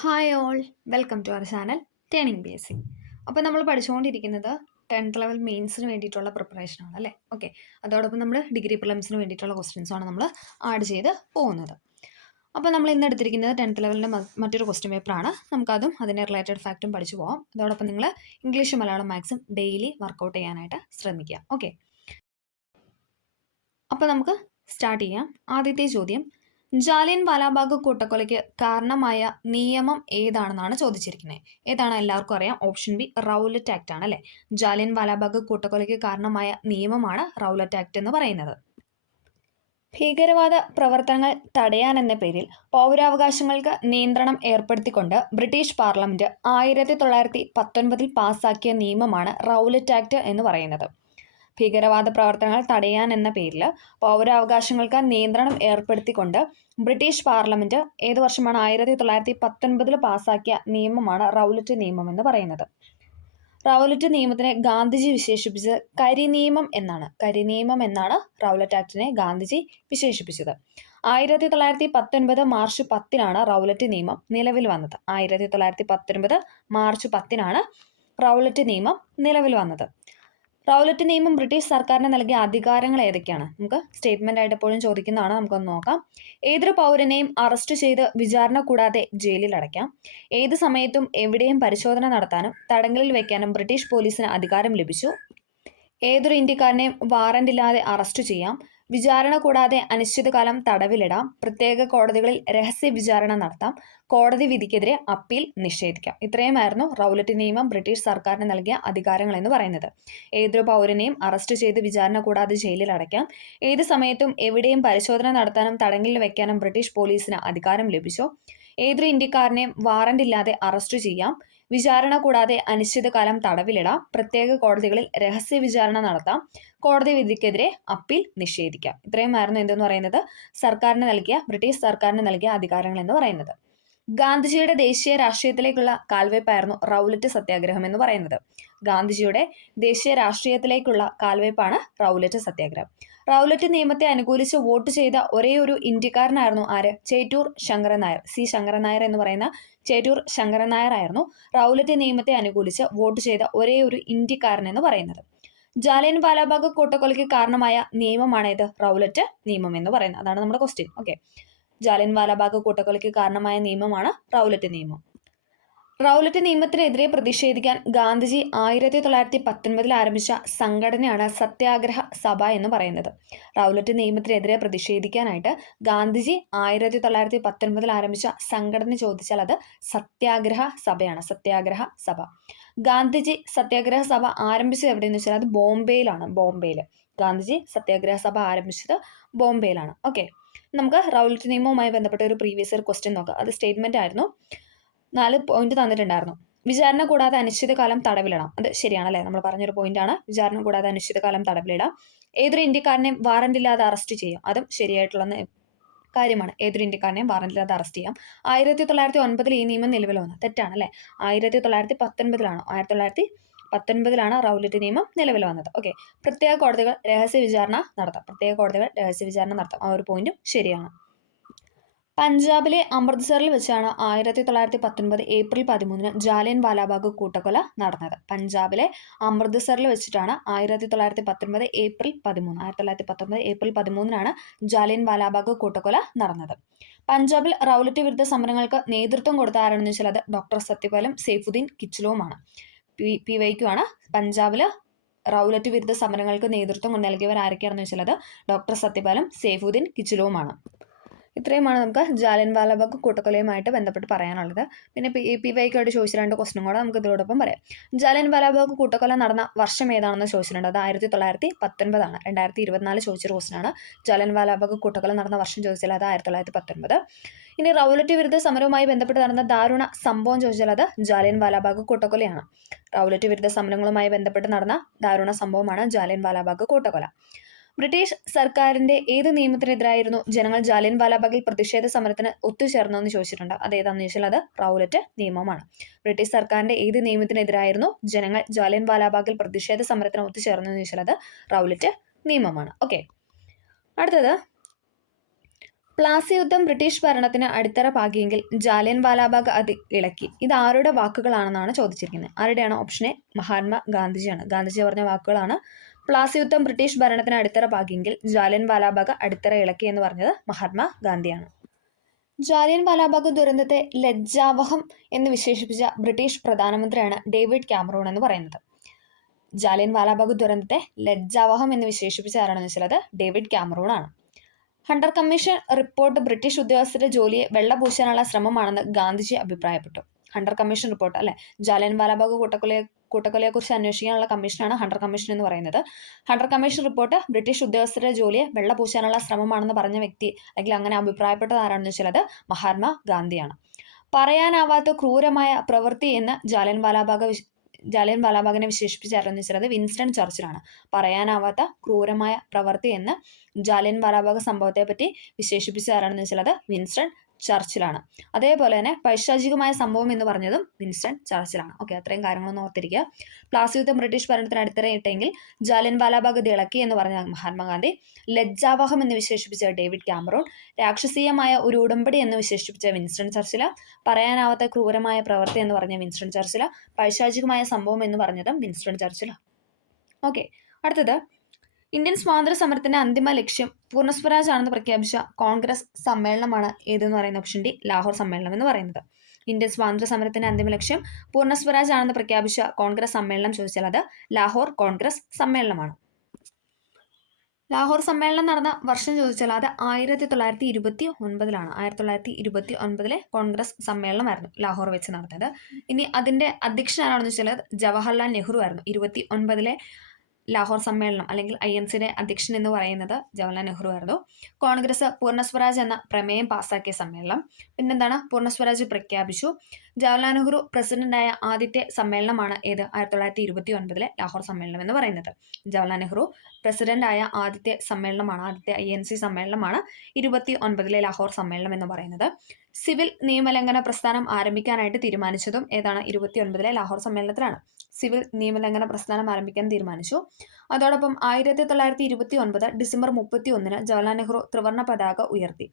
Hi all, welcome to our channel turning B S C. അപ്പോൾ നമ്മൾ പഠിച്ചുകൊണ്ടിരിക്കുന്നത് 10th level മെയിൻസിന് വേണ്ടിയിട്ടുള്ള പ്രിപ്പറേഷനാണ് അല്ലേ. ഓക്കെ, അതോടൊപ്പം നമ്മൾ ഡിഗ്രി പ്രിലിംസിന് വേണ്ടിയിട്ടുള്ള ക്വസ്റ്റ്യൻസാണ് നമ്മൾ ആഡ് ചെയ്ത് പോകുന്നത്. അപ്പോൾ നമ്മൾ ഇന്ന് എടുത്തിരിക്കുന്നത് 10th ലെവലിൻ്റെ മറ്റൊരു ക്വസ്റ്റ്യൻ പേപ്പറാണ്. നമുക്കതും അതിൻ്റെ റിലേറ്റഡ് ഫാക്റ്റും പഠിച്ചു പോകാം. അതോടൊപ്പം നിങ്ങൾ ഇംഗ്ലീഷും മലയാളം മാത്സും ഡെയിലി വർക്കൗട്ട് ചെയ്യാനായിട്ട് ശ്രമിക്കുക. ഓക്കെ, അപ്പോൾ നമുക്ക് സ്റ്റാർട്ട് ചെയ്യാം. ആദ്യത്തെ ചോദ്യം, ജാലിയൻ വാലാബാഗ് കൂട്ടക്കൊലയ്ക്ക് കാരണമായ നിയമം ഏതാണെന്നാണ് ചോദിച്ചിരിക്കുന്നത്. ഏതാണ് എല്ലാവർക്കും അറിയാം. ഓപ്ഷൻ ബി റൗലറ്റ് ആക്ട് ആണ് അല്ലേ. ജാലിയൻ വാലാബാഗ് കൂട്ടക്കൊലയ്ക്ക് കാരണമായ നിയമമാണ് റൗലറ്റ് ആക്ട് എന്ന് പറയുന്നത്. ഭീകരവാദ പ്രവർത്തനങ്ങൾ തടയാനെന്ന പേരിൽ പൗരാവകാശങ്ങൾക്ക് നിയന്ത്രണം ഏർപ്പെടുത്തിക്കൊണ്ട് ബ്രിട്ടീഷ് പാർലമെന്റ് 1919 പാസാക്കിയ നിയമമാണ് റൗലറ്റ് ആക്ട് എന്ന് പറയുന്നത്. ഭീകരവാദ പ്രവർത്തനങ്ങൾ തടയാൻ എന്ന പേരിൽ പൗരാവകാശങ്ങൾക്ക് നിയന്ത്രണം ഏർപ്പെടുത്തിക്കൊണ്ട് ബ്രിട്ടീഷ് പാർലമെന്റ് ഏത് വർഷമാണ് 1919 പാസാക്കിയ നിയമമാണ് റൗലറ്റ് നിയമം എന്ന് പറയുന്നത്. റൗലറ്റ് നിയമത്തിനെ ഗാന്ധിജി വിശേഷിപ്പിച്ചത് കരിനിയമം എന്നാണ്. കരിനിയമം എന്നാണ് റൗലറ്റ് ആക്ടിനെ ഗാന്ധിജി വിശേഷിപ്പിച്ചത്. 1919 മാർച്ച് 10 റൗലറ്റ് നിയമം നിലവിൽ വന്നത്. 1919 മാർച്ച് 10 റൗലറ്റ് നിയമം നിലവിൽ വന്നത്. റൗലറ്റ് നിയമം ബ്രിട്ടീഷ് സർക്കാരിന് നൽകിയ അധികാരങ്ങൾ ഏതൊക്കെയാണ്? നമുക്ക് സ്റ്റേറ്റ്മെന്റ് ആയിട്ട് എപ്പോഴും ചോദിക്കുന്നതാണ്. നമുക്കൊന്ന് നോക്കാം. ഏതൊരു പൗരനെയും അറസ്റ്റ് ചെയ്ത് വിചാരണ കൂടാതെ ജയിലിൽ അടയ്ക്കാം. ഏത് സമയത്തും എവിടെയും പരിശോധന നടത്താനും തടങ്കലിൽ വയ്ക്കാനും ബ്രിട്ടീഷ് പോലീസിന് അധികാരം ലഭിച്ചു. ഏതൊരു ഇന്ത്യക്കാരനെയും വാറന്റ് ഇല്ലാതെ അറസ്റ്റ് ചെയ്യാം. വിചാരണ കൂടാതെ അനിശ്ചിതകാലം തടവിലിടാം. പ്രത്യേക കോടതികളിൽ രഹസ്യ വിചാരണ നടത്താം. കോടതി വിധിക്കെതിരെ അപ്പീൽ നിഷേധിക്കാം. ഇത്രയുമായിരുന്നു റൗലറ്റ് നിയമം ബ്രിട്ടീഷ് സർക്കാരിന് നൽകിയ അധികാരങ്ങൾ എന്ന് പറയുന്നത്. ഏതൊരു പൗരനെയും അറസ്റ്റ് ചെയ്ത് വിചാരണ കൂടാതെ ജയിലിൽ അടയ്ക്കാം. ഏത് സമയത്തും എവിടെയും പരിശോധന നടത്താനും തടങ്കലിൽ വെക്കാനും ബ്രിട്ടീഷ് പോലീസിന് അധികാരം ലഭിച്ചു. ഏതൊരു ഇന്ത്യക്കാരനെയും വാറന്റ് ഇല്ലാതെ അറസ്റ്റ് ചെയ്യാം. വിചാരണ കൂടാതെ അനിശ്ചിതകാലം തടവിലിടാം. പ്രത്യേക കോടതികളിൽ രഹസ്യ വിചാരണ നടത്താം. കോടതി വിധിക്കെതിരെ അപ്പീൽ നിഷേധിക്കാം. ഇത്രയുമായിരുന്നു എന്തെന്ന് പറയുന്നത് ബ്രിട്ടീഷ് സർക്കാരിന് നൽകിയ അധികാരങ്ങൾ എന്ന് പറയുന്നത്. ഗാന്ധിജിയുടെ ദേശീയ രാഷ്ട്രീയത്തിലേക്കുള്ള കാൽവയ്പായിരുന്നു റൗലറ്റ് സത്യാഗ്രഹം എന്ന് പറയുന്നത്. ഗാന്ധിജിയുടെ ദേശീയ രാഷ്ട്രീയത്തിലേക്കുള്ള കാൽവയ്പാണ് റൗലറ്റ് സത്യാഗ്രഹം. റൗലറ്റ് നിയമത്തെ അനുകൂലിച്ച് വോട്ട് ചെയ്ത ഒരേ ഒരു ഇന്ത്യക്കാരനായിരുന്നു ആര്? ചേറ്റൂർ ശങ്കരൻ നായർ. സി ശങ്കരൻ നായർ എന്ന് പറയുന്ന ചേറ്റൂർ ശങ്കരൻ നായർ ആയിരുന്നു റൗലറ്റ് നിയമത്തെ അനുകൂലിച്ച് വോട്ട് ചെയ്ത ഒരേ ഒരു ഇന്ത്യക്കാരൻ എന്ന് പറയുന്നത്. ജാലിയൻ വാലാബാഗ് കൂട്ടക്കൊലയ്ക്ക് കാരണമായ നിയമമാണ് ഇത് റൗലറ്റ് നിയമം എന്ന് പറയുന്നത്. അതാണ് നമ്മുടെ ക്വസ്റ്റ്യൻ. ഓക്കെ, ജാലിയൻ വാലാബാഗ് കൂട്ടക്കൊലയ്ക്ക് കാരണമായ നിയമമാണ് റൗലറ്റ് നിയമം. റൗലറ്റ് നിയമത്തിനെതിരെ പ്രതിഷേധിക്കാൻ ഗാന്ധിജി 1919 ആരംഭിച്ച സംഘടനയാണ് സത്യാഗ്രഹ സഭ എന്ന് പറയുന്നത്. റൗലറ്റ് നിയമത്തിനെതിരെ പ്രതിഷേധിക്കാനായിട്ട് ഗാന്ധിജി 1919 ആരംഭിച്ച സംഘടന ചോദിച്ചാൽ അത് സത്യാഗ്രഹ സഭയാണ്. സത്യാഗ്രഹ സഭ. ഗാന്ധിജി സത്യാഗ്രഹ സഭ ആരംഭിച്ചത് എവിടെയെന്ന് വെച്ചാൽ അത് ബോംബെയിലാണ്. ഗാന്ധിജി സത്യാഗ്രഹ സഭ ആരംഭിച്ചത് ബോംബെയിലാണ്. ഓക്കെ, നമുക്ക് റൗലറ്റ് നിയമവുമായി ബന്ധപ്പെട്ട ഒരു പ്രീവിയസ് ഇയർ ക്വസ്റ്റ്യൻ നോക്കാം. അത് സ്റ്റേറ്റ്മെന്റ് ആയിരുന്നു. 4 പോയിന്റ് തന്നിട്ടുണ്ടായിരുന്നു. വിചാരണ കൂടാതെ അനിശ്ചിതകാലം തടവിലിടാം. അത് ശരിയാണല്ലേ, നമ്മൾ പറഞ്ഞൊരു പോയിന്റാണ്. വിചാരണ കൂടാതെ അനിശ്ചിതകാലം തടവിലിടാം. ഏതൊരു ഇന്ത്യക്കാരനെയും വാറന്റ് ഇല്ലാതെ അറസ്റ്റ് ചെയ്യും. അതും ശരിയായിട്ടുള്ള കാര്യമാണ്. ഏതൊരു ഇന്ത്യക്കാരനെയും വാറന്റ് ഇല്ലാതെ അറസ്റ്റ് ചെയ്യാം. 1909 ഈ നിയമം നിലവിൽ വന്നത്. തെറ്റാണല്ലേ. 1919 1919 റൗലറ്റ് നിയമം നിലവിൽ വന്നത്. ഓക്കെ, പ്രത്യേക കോടതികൾ രഹസ്യ വിചാരണ നടത്താം. ആ ഒരു പോയിന്റും ശരിയാണ്. പഞ്ചാബിലെ അമൃത്സറിൽ വെച്ചാണ് 1919 ഏപ്രിൽ 13 ജാലിയൻ വാലാബാഗ് കൂട്ടക്കൊല നടന്നത്. പഞ്ചാബിലെ അമൃത്സറിൽ വെച്ചിട്ടാണ് 1919 ഏപ്രിൽ 13 ജാലിയൻ വാലാബാഗ് കൂട്ടക്കൊല നടന്നത്. പഞ്ചാബിൽ റൗലറ്റ് വിരുദ്ധ സമരങ്ങൾക്ക് നേതൃത്വം കൊടുത്ത ആരാണെന്ന് വെച്ചാൽ അത് ഡോക്ടർ സത്യപാലും സൈഫുദ്ദീൻ കിച്ലുവുമാണ്. PYQ ആണ്. പഞ്ചാബില് റൗലറ്റ് വിരുദ്ധ സമരങ്ങൾക്ക് നേതൃത്വം നൽകിയവർ ആരൊക്കെയാണെന്ന് വെച്ചാൽ അത് ഡോക്ടർ സത്യപാലും സൈഫുദ്ദീൻ കിച്ലുവുമാണ്. ഇത്രയുമാണ് നമുക്ക് ജാലിയൻ വാലാബാഗ് കൂട്ടക്കൊലയുമായിട്ട് ബന്ധപ്പെട്ട് പറയാനുള്ളത്. പിന്നെ PYQ ആയിട്ട് ചോദിച്ച 2 ക്വസ്റ്റ്യൻ കൂടെ നമുക്ക് ഇതിനോടൊപ്പം പറയാം. ജാലിയൻ വാലാബാഗ് കൂട്ടക്കൊല നടന്ന വർഷം ഏതാണെന്ന് ചോദിച്ചിട്ടുണ്ട്. അത് 1919 2024 ചോദിച്ചൊരു ക്വസ്റ്റ്യനാണ്. ജാലിയൻ വാലാബാഗ് കൂട്ടക്കൊല നടന്ന വർഷം ചോദിച്ചാൽ അത് 1919. ഇനി റൗലറ്റ് വിരുദ്ധ സമരവുമായി ബന്ധപ്പെട്ട് നടന്ന ദാരുണ സംഭവം ചോദിച്ചാൽ അത് ജാലിയൻ വാലാബാഗ് കൂട്ടക്കൊലയാണ്. റൗലറ്റ് വിരുദ്ധ സമരങ്ങളുമായി ബന്ധപ്പെട്ട് നടന്ന ദാരുണ സംഭവമാണ് ജാലിയൻ വാലാബാഗ് കൂട്ടക്കൊല. ബ്രിട്ടീഷ് സർക്കാരിന്റെ ഏത് നിയമത്തിനെതിരായിരുന്നു ജനങ്ങൾ ജാലിയൻ വാലാബാഗിൽ പ്രതിഷേധ സമരത്തിന് ഒത്തുചേർന്നതെന്ന് ചോദിച്ചിട്ടുണ്ട്. അതേതാണെന്ന് ചോദിച്ചാൽ അത് റൗലറ്റ് നിയമമാണ്. ബ്രിട്ടീഷ് സർക്കാരിന്റെ ഏത് നിയമത്തിനെതിരായിരുന്നു ജനങ്ങൾ ജാലിയൻ വാലാബാഗിൽ പ്രതിഷേധ സമരത്തിന് ഒത്തുചേർന്നതെന്ന് ചോദിച്ചാൽ അത് റൗലറ്റ് നിയമമാണ്. ഓക്കെ, അടുത്തത് പ്ലാസി യുദ്ധം ബ്രിട്ടീഷ് ഭരണത്തിന് അടിത്തറ പാകിയെങ്കിൽ ജാലിയൻ വാലാബാഗ് അത് ഇളക്കി. ഇത് ആരുടെ വാക്കുകളാണെന്നാണ് ചോദിച്ചിരിക്കുന്നത്. ആരുടെയാണ്? ഓപ്ഷൻ എ മഹാത്മാ ഗാന്ധിജിയാണ്. ഗാന്ധിജി പറഞ്ഞ വാക്കുകളാണ്. പ്ലാസി യുദ്ധം ബ്രിട്ടീഷ് ഭരണത്തിന് അടിത്തറ പാകിയെങ്കിൽ ജാലിയൻ വാലാബാഗ് അടിത്തറ ഇളക്കി എന്ന് പറഞ്ഞത് മഹാത്മാ ഗാന്ധിയാണ്. ജാലിയൻ വാലാബാഗ് ദുരന്തത്തെ ലജ്ജാവഹം എന്ന് വിശേഷിപ്പിച്ച ബ്രിട്ടീഷ് പ്രധാനമന്ത്രിയാണ് ഡേവിഡ് കാമറൂൺ എന്ന് പറയുന്നത്. ജാലിയൻ വാലാബാഗ് ദുരന്തത്തെ ലജ്ജാവഹം എന്ന് വിശേഷിപ്പിച്ച ആരാണെന്ന് വെച്ചാൽ അത് ഡേവിഡ് കാമറൂൺ ആണ്. ഹണ്ടർ കമ്മീഷൻ റിപ്പോർട്ട് ബ്രിട്ടീഷ് ഉദ്യോഗസ്ഥരുടെ ജോലിയെ വെള്ളപൂശാനുള്ള ശ്രമമാണെന്ന് ഗാന്ധിജി അഭിപ്രായപ്പെട്ടു. ഹണ്ടർ കമ്മീഷൻ റിപ്പോർട്ട് അല്ലെ, ജാലിയൻ വാലാബാഗ് കൂട്ടക്കൊലയെക്കുറിച്ച് അന്വേഷിക്കാനുള്ള കമ്മീഷനാണ് ഹണ്ടർ കമ്മീഷൻ എന്ന് പറയുന്നത്. ഹണ്ടർ കമ്മീഷൻ റിപ്പോർട്ട് ബ്രിട്ടീഷ് ഉദ്യോഗസ്ഥരുടെ ജോലിയെ വെള്ളപൂശാനുള്ള ശ്രമമാണെന്ന് പറഞ്ഞ വ്യക്തി അല്ലെങ്കിൽ അങ്ങനെ അഭിപ്രായപ്പെട്ടത് ആരാണെന്ന് വെച്ചാൽ അത് മഹാത്മാ ഗാന്ധിയാണ്. പറയാനാവാത്ത ക്രൂരമായ പ്രവൃത്തി എന്ന് ജാലിയൻ വാലാബാഗിനെ വിശേഷിപ്പിച്ചാരെന്ന് വെച്ചാൽ അത് വിൻസ്റ്റൺ ചർച്ചിലാണ്. പറയാനാവാത്ത ക്രൂരമായ പ്രവൃത്തി എന്ന് ജാലിയൻ വാലാബാഗ് സംഭവത്തെ പറ്റി വിശേഷിപ്പിച്ചാരാണെന്ന് വെച്ചാൽ അത് വിൻസ്റ്റൺ ചർച്ചിലാണ്. അതേപോലെ തന്നെ പൈശാചികമായ സംഭവം എന്ന് പറഞ്ഞതും വിൻസ്റ്റൺ ചർച്ചിലാണ്. ഓക്കെ, അത്രയും കാര്യങ്ങളൊന്നും ഓർത്തിരിക്കുക. പ്ലാസി യുദ്ധം ബ്രിട്ടീഷ് ഭരണത്തിന് അടിത്തറയിട്ടെങ്കിൽ ജാലിയൻ വാലാബാഗ് ഇത് ഇളക്കി എന്ന് പറഞ്ഞ മഹാത്മാഗാന്ധി, ലജ്ജാവഹം എന്ന് വിശേഷിപ്പിച്ച ഡേവിഡ് കാമറൂൺ, രാക്ഷസീയമായ ഒരു ഉടമ്പടി എന്ന് വിശേഷിപ്പിച്ച വിൻസ്റ്റൺ ചർച്ചിൽ, പറയാനാവാത്ത ക്രൂരമായ പ്രവൃത്തി എന്ന് പറഞ്ഞ വിൻസ്റ്റൺ ചർച്ചിൽ, പൈശാചികമായ സംഭവം എന്ന് പറഞ്ഞതും വിൻസ്റ്റൺ ചർച്ചിൽ. ഓക്കെ, അടുത്തത് ഇന്ത്യൻ സ്വാതന്ത്ര്യ സമരത്തിന്റെ അന്തിമ ലക്ഷ്യം പൂർണ്ണ സ്വരാജ് ആണെന്ന് പ്രഖ്യാപിച്ച കോൺഗ്രസ് സമ്മേളനമാണ് ഏതെന്ന് പറയുന്ന ഓപ്ഷൻ ഡി ലാഹോർ സമ്മേളനം എന്ന് പറയുന്നത്. ഇന്ത്യൻ സ്വാതന്ത്ര്യ സമരത്തിന്റെ അന്തിമ ലക്ഷ്യം പൂർണ്ണ സ്വരാജ് ആണെന്ന് പ്രഖ്യാപിച്ച കോൺഗ്രസ് സമ്മേളനം ചോദിച്ചാൽ അത് ലാഹോർ കോൺഗ്രസ് സമ്മേളനമാണ്. ലാഹോർ സമ്മേളനം നടന്ന വർഷം ചോദിച്ചാൽ അത് 1929 1929 കോൺഗ്രസ് സമ്മേളനമായിരുന്നു ലാഹോർ വെച്ച് നടന്നത്. ഇനി അതിന്റെ അധ്യക്ഷൻ ആരാണെന്ന് വെച്ചാൽ ജവഹർലാൽ നെഹ്റു ആയിരുന്നു. 1929 ലാഹോർ സമ്മേളനം അല്ലെങ്കിൽ INCയുടെ അധ്യക്ഷൻ എന്ന് പറയുന്നത് ജവഹർലാൽ നെഹ്റു ആയിരുന്നു. കോൺഗ്രസ് പൂർണ്ണ സ്വരാജ് എന്ന പ്രമേയം പാസാക്കിയ സമ്മേളനം. പിന്നെന്താണ്? പൂർണ്ണ സ്വരാജ് പ്രഖ്യാപിച്ചു. ജവഹർലാൽ നെഹ്റു പ്രസിഡന്റായ ആദ്യത്തെ സമ്മേളനമാണ് ഏത്? 1929 ലാഹോർ സമ്മേളനം എന്ന് പറയുന്നത്. ജവഹർലാൽ നെഹ്റു പ്രസിഡന്റായ ആദ്യത്തെ സമ്മേളനമാണ്, ആദ്യത്തെ INC സമ്മേളനമാണ് 1929 ലാഹോർ സമ്മേളനം എന്ന് പറയുന്നത്. സിവിൽ നിയമലംഘന പ്രസ്ഥാനം ആരംഭിക്കാനായിട്ട് തീരുമാനിച്ചതും ഏതാണ്? 1929 ലാഹോർ സമ്മേളനത്തിലാണ്. സിവിൽ നിയമലംഘന പ്രസ്ഥാനം ആരംഭിക്കാൻ തീരുമാനിച്ചു. അതോടൊപ്പം 1929 ഡിസംബർ 31 ജവഹർലാൽ നെഹ്റു ത്രിവർണ്ണ പതാക ഉയർത്തി.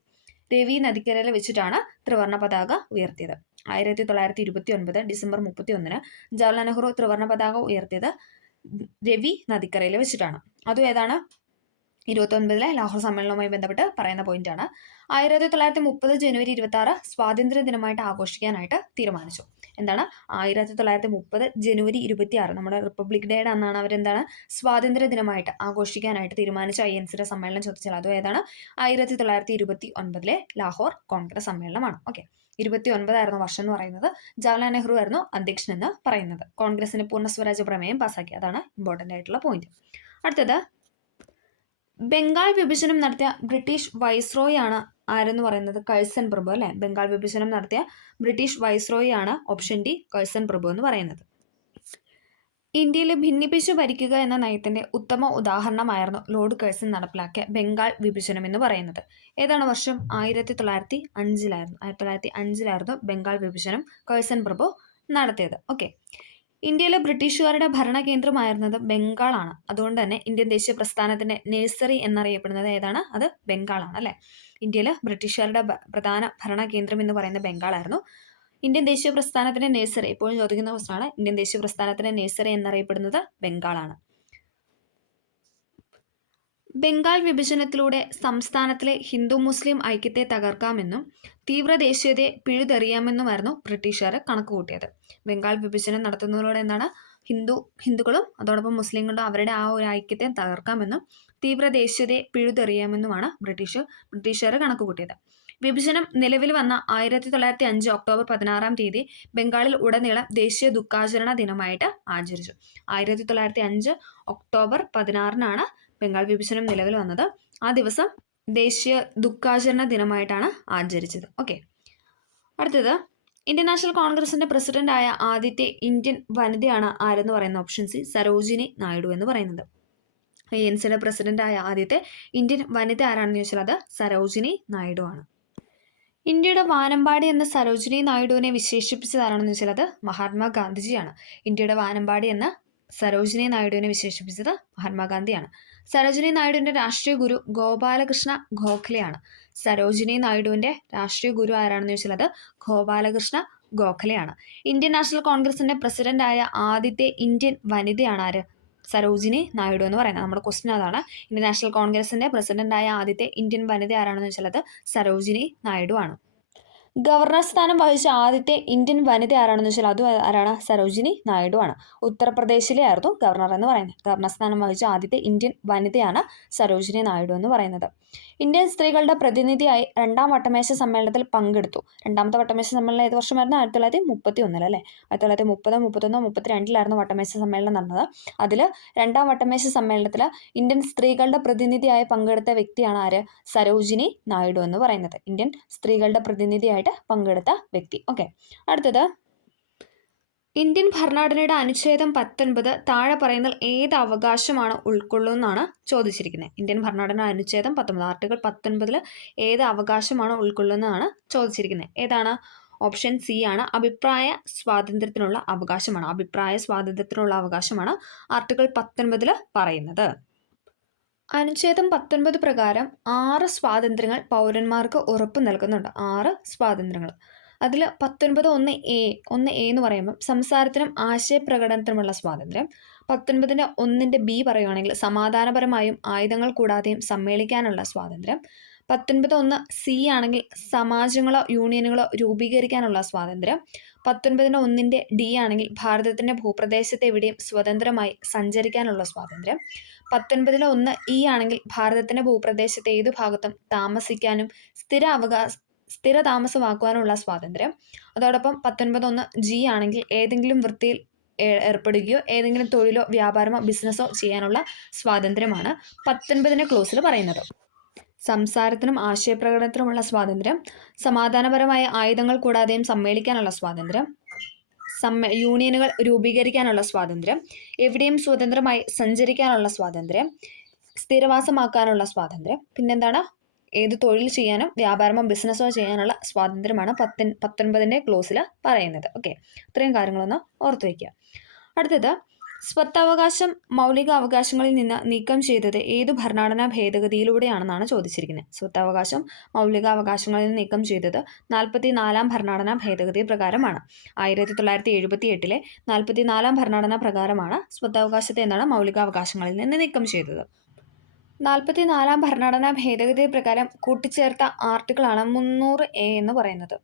രവി നദിക്കരയിൽ വെച്ചിട്ടാണ് ത്രിവർണ്ണ പതാക ഉയർത്തിയത്. 1929 ഡിസംബർ 31 ജവഹർലാൽ നെഹ്റു ത്രിവർണ്ണ പതാക ഉയർത്തിയത് രവി നദിക്കരയിൽ വെച്ചിട്ടാണ്. അതും ഏതാണ്? 1929 ലാഹോർ സമ്മേളനവുമായി ബന്ധപ്പെട്ട് പറയുന്ന പോയിന്റാണ്. 1930 ജനുവരി 26 സ്വാതന്ത്ര്യ ദിനമായിട്ട് ആഘോഷിക്കാനായിട്ട് തീരുമാനിച്ചു. എന്താണ്? 1930 ജനുവരി 26 നമ്മുടെ റിപ്പബ്ലിക് ഡേയുടെ അന്നാണ് അവരെന്താണ് സ്വാതന്ത്ര്യ ദിനമായിട്ട് ആഘോഷിക്കാനായിട്ട് തീരുമാനിച്ച INCയുടെ സമ്മേളനം ചോദിച്ചാൽ അതും ഏതാണ്? 1929 ലാഹോർ കോൺഗ്രസ് സമ്മേളനമാണ്. ഓക്കെ, 29 ആയിരുന്നു വർഷം എന്ന് പറയുന്നത്. ജവഹർലാൽ നെഹ്റു ആയിരുന്നു അധ്യക്ഷൻ എന്ന് പറയുന്നത്. കോൺഗ്രസിന് പൂർണ്ണ സ്വരാജ് പ്രമേയം പാസാക്കി. അതാണ് ഇമ്പോർട്ടൻ്റ് ആയിട്ടുള്ള പോയിന്റ്. അടുത്തത് ബംഗാൾ വിഭജനം നടത്തിയ ബ്രിട്ടീഷ് വൈസ്രോയി ആണ് ആരെന്ന് പറയുന്നത്? കഴ്സൺ പ്രഭു അല്ലെ. ബംഗാൾ വിഭജനം നടത്തിയ ബ്രിട്ടീഷ് വൈസ്രോയി ആണ് ഓപ്ഷൻ ഡി കഴ്സൺ പ്രഭു എന്ന് പറയുന്നത്. ഇന്ത്യയിൽ ഭിന്നിപ്പിച്ചു ഭരിക്കുക എന്ന നയത്തിന്റെ ഉത്തമ ഉദാഹരണമായിരുന്നു ലോർഡ് കഴ്സൺ നടപ്പിലാക്കിയ ബംഗാൾ വിഭജനം എന്ന് പറയുന്നത്. ഏതാണ് വർഷം? 1905 1905 ബംഗാൾ വിഭജനം കഴ്സൺ പ്രഭു നടത്തിയത്. ഓക്കെ, ഇന്ത്യയിലെ ബ്രിട്ടീഷുകാരുടെ ഭരണകേന്ദ്രമായിരുന്നത് ബംഗാളാണ്. അതുകൊണ്ട് തന്നെ ഇന്ത്യൻ ദേശീയ പ്രസ്ഥാനത്തിന്റെ നേഴ്സറി എന്നറിയപ്പെടുന്നത് ഏതാണ്? അത് ബംഗാളാണ് അല്ലെ. ഇന്ത്യയിൽ ബ്രിട്ടീഷുകാരുടെ പ്രധാന ഭരണകേന്ദ്രം എന്ന് പറയുന്നത് ബംഗാളായിരുന്നു. ഇന്ത്യൻ ദേശീയ പ്രസ്ഥാനത്തിന്റെ നേഴ്സറി എപ്പോഴും ചോദിക്കുന്ന ക്വസ്റ്റ്യനാണ്. ഇന്ത്യൻ ദേശീയ പ്രസ്ഥാനത്തിന്റെ നേഴ്സറി എന്നറിയപ്പെടുന്നത് ബംഗാളാണ്. ബംഗാൾ വിഭജനത്തിലൂടെ സംസ്ഥാനത്തിലെ ഹിന്ദു മുസ്ലിം ഐക്യത്തെ തകർക്കാമെന്നും തീവ്ര ദേശീയതയെ പിഴുതെറിയാമെന്നുമായിരുന്നു ബ്രിട്ടീഷുകാർ കണക്കുകൂട്ടിയത്. ബംഗാൾ വിഭജനം നടത്തുന്നതിലൂടെ എന്താണ്? ഹിന്ദുക്കളും അതോടൊപ്പം മുസ്ലിങ്ങളും അവരുടെ ആ ഒരു ഐക്യത്തെ തകർക്കാമെന്നും തീവ്ര ദേശീയതയെ പിഴുതെറിയാമെന്നുമാണ് ബ്രിട്ടീഷുകാർ കണക്കുകൂട്ടിയത്. വിഭജനം നിലവിൽ വന്ന 1905 ഒക്ടോബർ 16 ബംഗാളിൽ ഉടനീളം ദേശീയ ദുഃഖാചരണ ദിനമായിട്ട് ആചരിച്ചു. 1905 ഒക്ടോബർ 16 ബംഗാൾ വിഭജനം നിലവിൽ വന്നത്. ആ ദിവസം ദേശീയ ദുഃഖാചരണ ദിനമായിട്ടാണ് ആചരിച്ചത്. ഓക്കെ, അടുത്തത് ഇന്ത്യൻ നാഷണൽ കോൺഗ്രസിന്റെ പ്രസിഡന്റായ ആദ്യത്തെ ഇന്ത്യൻ വനിതയാണ് ആരെന്ന് പറയുന്ന ഓപ്ഷൻ സി സരോജിനി നായിഡു എന്ന് പറയുന്നത്. INCയുടെ പ്രസിഡന്റായ ആദ്യത്തെ ഇന്ത്യൻ വനിത ആരാണെന്ന് ചോദിച്ചാൽ അത് സരോജിനി നായിഡു ആണ്. ഇന്ത്യയുടെ വാനമ്പാടി എന്ന സരോജിനി നായിഡുവിനെ വിശേഷിപ്പിച്ചത് ആരാണെന്ന് വെച്ചാൽ അത് മഹാത്മാ ഗാന്ധിജിയാണ്. ഇന്ത്യയുടെ വാനമ്പാടി എന്ന സരോജിനി നായിഡുവിനെ വിശേഷിപ്പിച്ചത് മഹാത്മാഗാന്ധിയാണ്. സരോജിനി നായിഡുവിന്റെ രാഷ്ട്രീയ ഗുരു ഗോപാലകൃഷ്ണ ഗോഖലെയാണ്. സരോജിനി നായിഡുവിൻ്റെ രാഷ്ട്രീയ ഗുരു ആരാണെന്ന് ചോദിച്ചാൽ അത് ഗോപാലകൃഷ്ണ ഗോഖലെയാണ്. ഇന്ത്യൻ നാഷണൽ കോൺഗ്രസിൻ്റെ പ്രസിഡന്റായ ആദ്യത്തെ ഇന്ത്യൻ വനിതയാണ് ആര്? സരോജിനി നായിഡു എന്ന് പറയുന്നത്. നമ്മുടെ ക്വസ്റ്റ്യൻ അതാണ്. ഇന്ത്യൻ നാഷണൽ കോൺഗ്രസിൻ്റെ പ്രസിഡന്റായ ആദ്യത്തെ ഇന്ത്യൻ വനിത ആരാണെന്ന് വെച്ചാൽ അത് സരോജിനി നായിഡു ആണ്. ഗവർണർ സ്ഥാനം വഹിച്ച ആദ്യത്തെ ഇന്ത്യൻ വനിത ആരാണെന്ന് വെച്ചാൽ അതും ആരാണ്? സരോജിനി നായിഡു ആണ്. ഉത്തർപ്രദേശിലെ ആയിരുന്നു ഗവർണർ എന്ന് പറയുന്നത്. ഗവർണർ സ്ഥാനം വഹിച്ച ആദ്യത്തെ ഇന്ത്യൻ വനിതയാണ് സരോജിനി നായിഡു എന്ന് പറയുന്നത്. ഇന്ത്യൻ സ്ത്രീകളുടെ പ്രതിനിധിയായി രണ്ടാം വട്ടമേശ സമ്മേളനത്തിൽ പങ്കെടുത്തു. രണ്ടാമത്തെ വട്ടമേശ സമ്മേളനം ഏത് വർഷമായിരുന്നു? 1931 അല്ലേ? 1930, 31, 32 വട്ടമേശ സമ്മേളനം നടന്നത്. അതിൽ രണ്ടാം വട്ടമേശ സമ്മേളനത്തിൽ ഇന്ത്യൻ സ്ത്രീകളുടെ പ്രതിനിധിയായി പങ്കെടുത്ത വ്യക്തിയാണ് ആര്? സരോജിനി നായിഡു എന്ന് പറയുന്നത്. ഇന്ത്യൻ സ്ത്രീകളുടെ പ്രതിനിധിയായിട്ട് പങ്കെടുത്ത വ്യക്തി. ഓക്കെ, അടുത്തത് ഇന്ത്യൻ ഭരണഘടനയുടെ അനുച്ഛേദം 19 താഴെ പറയുന്നതിൽ ഏത് അവകാശമാണ് ഉൾക്കൊള്ളുന്നതാണ് ചോദിച്ചിരിക്കുന്നത്. ഇന്ത്യൻ ഭരണഘടന അനുച്ഛേദം 19 ആർട്ടിക്കിൾ 19 ഏത് അവകാശമാണ് ഉൾക്കൊള്ളുന്നതാണ് ചോദിച്ചിരിക്കുന്നത്. ഏതാണ്? ഓപ്ഷൻ സി ആണ്. അഭിപ്രായ സ്വാതന്ത്ര്യത്തിനുള്ള അവകാശമാണ്. അഭിപ്രായ സ്വാതന്ത്ര്യത്തിനുള്ള അവകാശമാണ് ആർട്ടിക്കിൾ 19 പറയുന്നത്. അനുച്ഛേദം 19 പ്രകാരം 6 സ്വാതന്ത്ര്യങ്ങൾ പൗരന്മാർക്ക് ഉറപ്പു നൽകുന്നുണ്ട്. 6 സ്വാതന്ത്ര്യങ്ങൾ. അതിൽ 19(1)(a) എന്ന് പറയുമ്പം സംസാരത്തിനും ആശയപ്രകടനത്തിനുമുള്ള സ്വാതന്ത്ര്യം. 19(1)(b) പറയുകയാണെങ്കിൽ സമാധാനപരമായും ആയുധങ്ങൾ കൂടാതെയും സമ്മേളിക്കാനുള്ള സ്വാതന്ത്ര്യം. 19(1)(c) ആണെങ്കിൽ സമാജങ്ങളോ യൂണിയനുകളോ രൂപീകരിക്കാനുള്ള സ്വാതന്ത്ര്യം. 19(1)(d) ആണെങ്കിൽ ഭാരതത്തിൻ്റെ ഭൂപ്രദേശത്ത് എവിടെയും സ്വതന്ത്രമായി സഞ്ചരിക്കാനുള്ള സ്വാതന്ത്ര്യം. 19(1)(e) ആണെങ്കിൽ ഭാരതത്തിൻ്റെ ഭൂപ്രദേശത്ത് ഏതു ഭാഗത്തും താമസിക്കാനും സ്ഥിര താമസമാക്കുവാനുള്ള സ്വാതന്ത്ര്യം. അതോടൊപ്പം 19(1)(g) ആണെങ്കിൽ ഏതെങ്കിലും വൃത്തിയിൽ ഏർപ്പെടുകയോ ഏതെങ്കിലും തൊഴിലോ വ്യാപാരമോ ബിസിനസ്സോ ചെയ്യാനുള്ള സ്വാതന്ത്ര്യമാണ് 19 ക്ലോസിൽ പറയുന്നത്. സംസാരത്തിനും ആശയപ്രകടനത്തിനുമുള്ള സ്വാതന്ത്ര്യം, സമാധാനപരമായ ആയുധങ്ങൾ കൂടാതെയും സമ്മേളിക്കാനുള്ള സ്വാതന്ത്ര്യം, യൂണിയനുകൾ രൂപീകരിക്കാനുള്ള സ്വാതന്ത്ര്യം, എവിടെയും സ്വതന്ത്രമായി സഞ്ചരിക്കാനുള്ള സ്വാതന്ത്ര്യം, സ്ഥിരവാസമാക്കാനുള്ള സ്വാതന്ത്ര്യം, പിന്നെന്താണ്? ഏത് തൊഴിൽ ചെയ്യാനും വ്യാപാരമോ ബിസിനസ്സോ ചെയ്യാനുള്ള സ്വാതന്ത്ര്യമാണ് 19 ക്ലോസിൽ പറയുന്നത്. ഓക്കെ, ഇത്രയും കാര്യങ്ങളൊന്ന് ഓർത്തു വയ്ക്കുക. അടുത്തത് സ്വത്തവകാശം മൗലിക അവകാശങ്ങളിൽ നിന്ന് നീക്കം ചെയ്തത് ഏതു ഭരണഘടനാ ഭേദഗതിയിലൂടെയാണെന്നാണ് ചോദിച്ചിരിക്കുന്നത്. സ്വത്തവകാശം മൗലികാവകാശങ്ങളിൽ നിന്ന് നീക്കം ചെയ്തത് 44-ാം ഭരണഘടനാ ഭേദഗതി പ്രകാരമാണ്. 1978 44-ാം ഭരണഘടനാ പ്രകാരമാണ് സ്വത്തവകാശത്തെ എന്താണ് മൗലികാവകാശങ്ങളിൽ നിന്ന് നീക്കം ചെയ്തത്. 44-ാം ഭരണഘടനാ ഭേദഗതി പ്രകാരം കൂട്ടിച്ചേർത്ത ആർട്ടിക്കിളാണ് 300A എന്ന് പറയുന്നത്.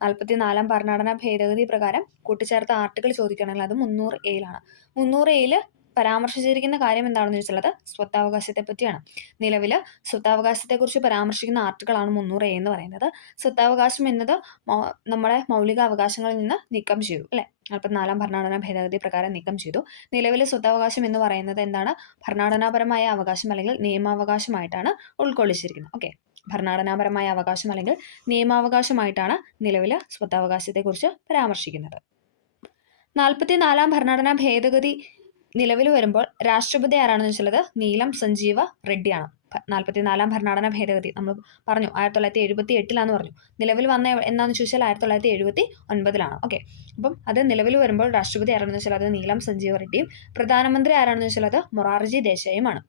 44-ാം ഭരണഘടനാ ഭേദഗതി പ്രകാരം കൂട്ടിച്ചേർത്ത ആർട്ടിക്കിൾ ചോദിക്കുകയാണെങ്കിൽ അത് 300A. 300A പരാമർശിച്ചിരിക്കുന്ന കാര്യം എന്താണെന്ന് ചോദിച്ചാൽ അത് സ്വത്തവകാശത്തെ പറ്റിയാണ്. നിലവിൽ സ്വത്തവകാശത്തെക്കുറിച്ച് പരാമർശിക്കുന്ന ആർട്ടിക്കിളാണ് 300A എന്ന് പറയുന്നത്. സ്വത്തവകാശം എന്നത് നമ്മുടെ മൗലിക അവകാശങ്ങളിൽ നിന്ന് നീക്കം ചെയ്തു അല്ലേ? 44-ാം ഭരണഘടനാ ഭേദഗതി പ്രകാരം നീക്കം ചെയ്തു. നിലവിലെ സ്വത്തവകാശം എന്ന് പറയുന്നത് എന്താണ്? ഭരണഘടനാപരമായ അവകാശം അല്ലെങ്കിൽ നിയമാവകാശമായിട്ടാണ് ഉൾക്കൊള്ളിച്ചിരിക്കുന്നത്. ഓക്കെ, ഭരണഘടനാപരമായ അവകാശം അല്ലെങ്കിൽ നിയമാവകാശമായിട്ടാണ് നിലവിൽ സ്വത്തവകാശത്തെക്കുറിച്ച് പരാമർശിക്കുന്നത്. 44-ാം ഭരണഘടനാ ഭേദഗതി നിലവിൽ വരുമ്പോൾ രാഷ്ട്രപതി ആരാണെന്ന് വെച്ചുള്ളത് നീലം സഞ്ജീവ റെഡ്ഡിയാണ്. 44-ാം ഭരണഘടനാ ഭേദഗതി നമ്മൾ പറഞ്ഞു 1978 പറഞ്ഞു. നിലവിൽ വന്ന എന്താണെന്ന് ചോദിച്ചാൽ 1979. ഓക്കെ, അപ്പം അത് നിലവിൽ വരുമ്പോൾ രാഷ്ട്രപതി ആരാണെന്ന് വെച്ചാൽ അത് നീലം സഞ്ജീവ റെഡ്ഡിയും പ്രധാനമന്ത്രി ആരാണെന്ന് വെച്ചാൽ അത് മൊറാർജി ദേശായിയുമാണ്.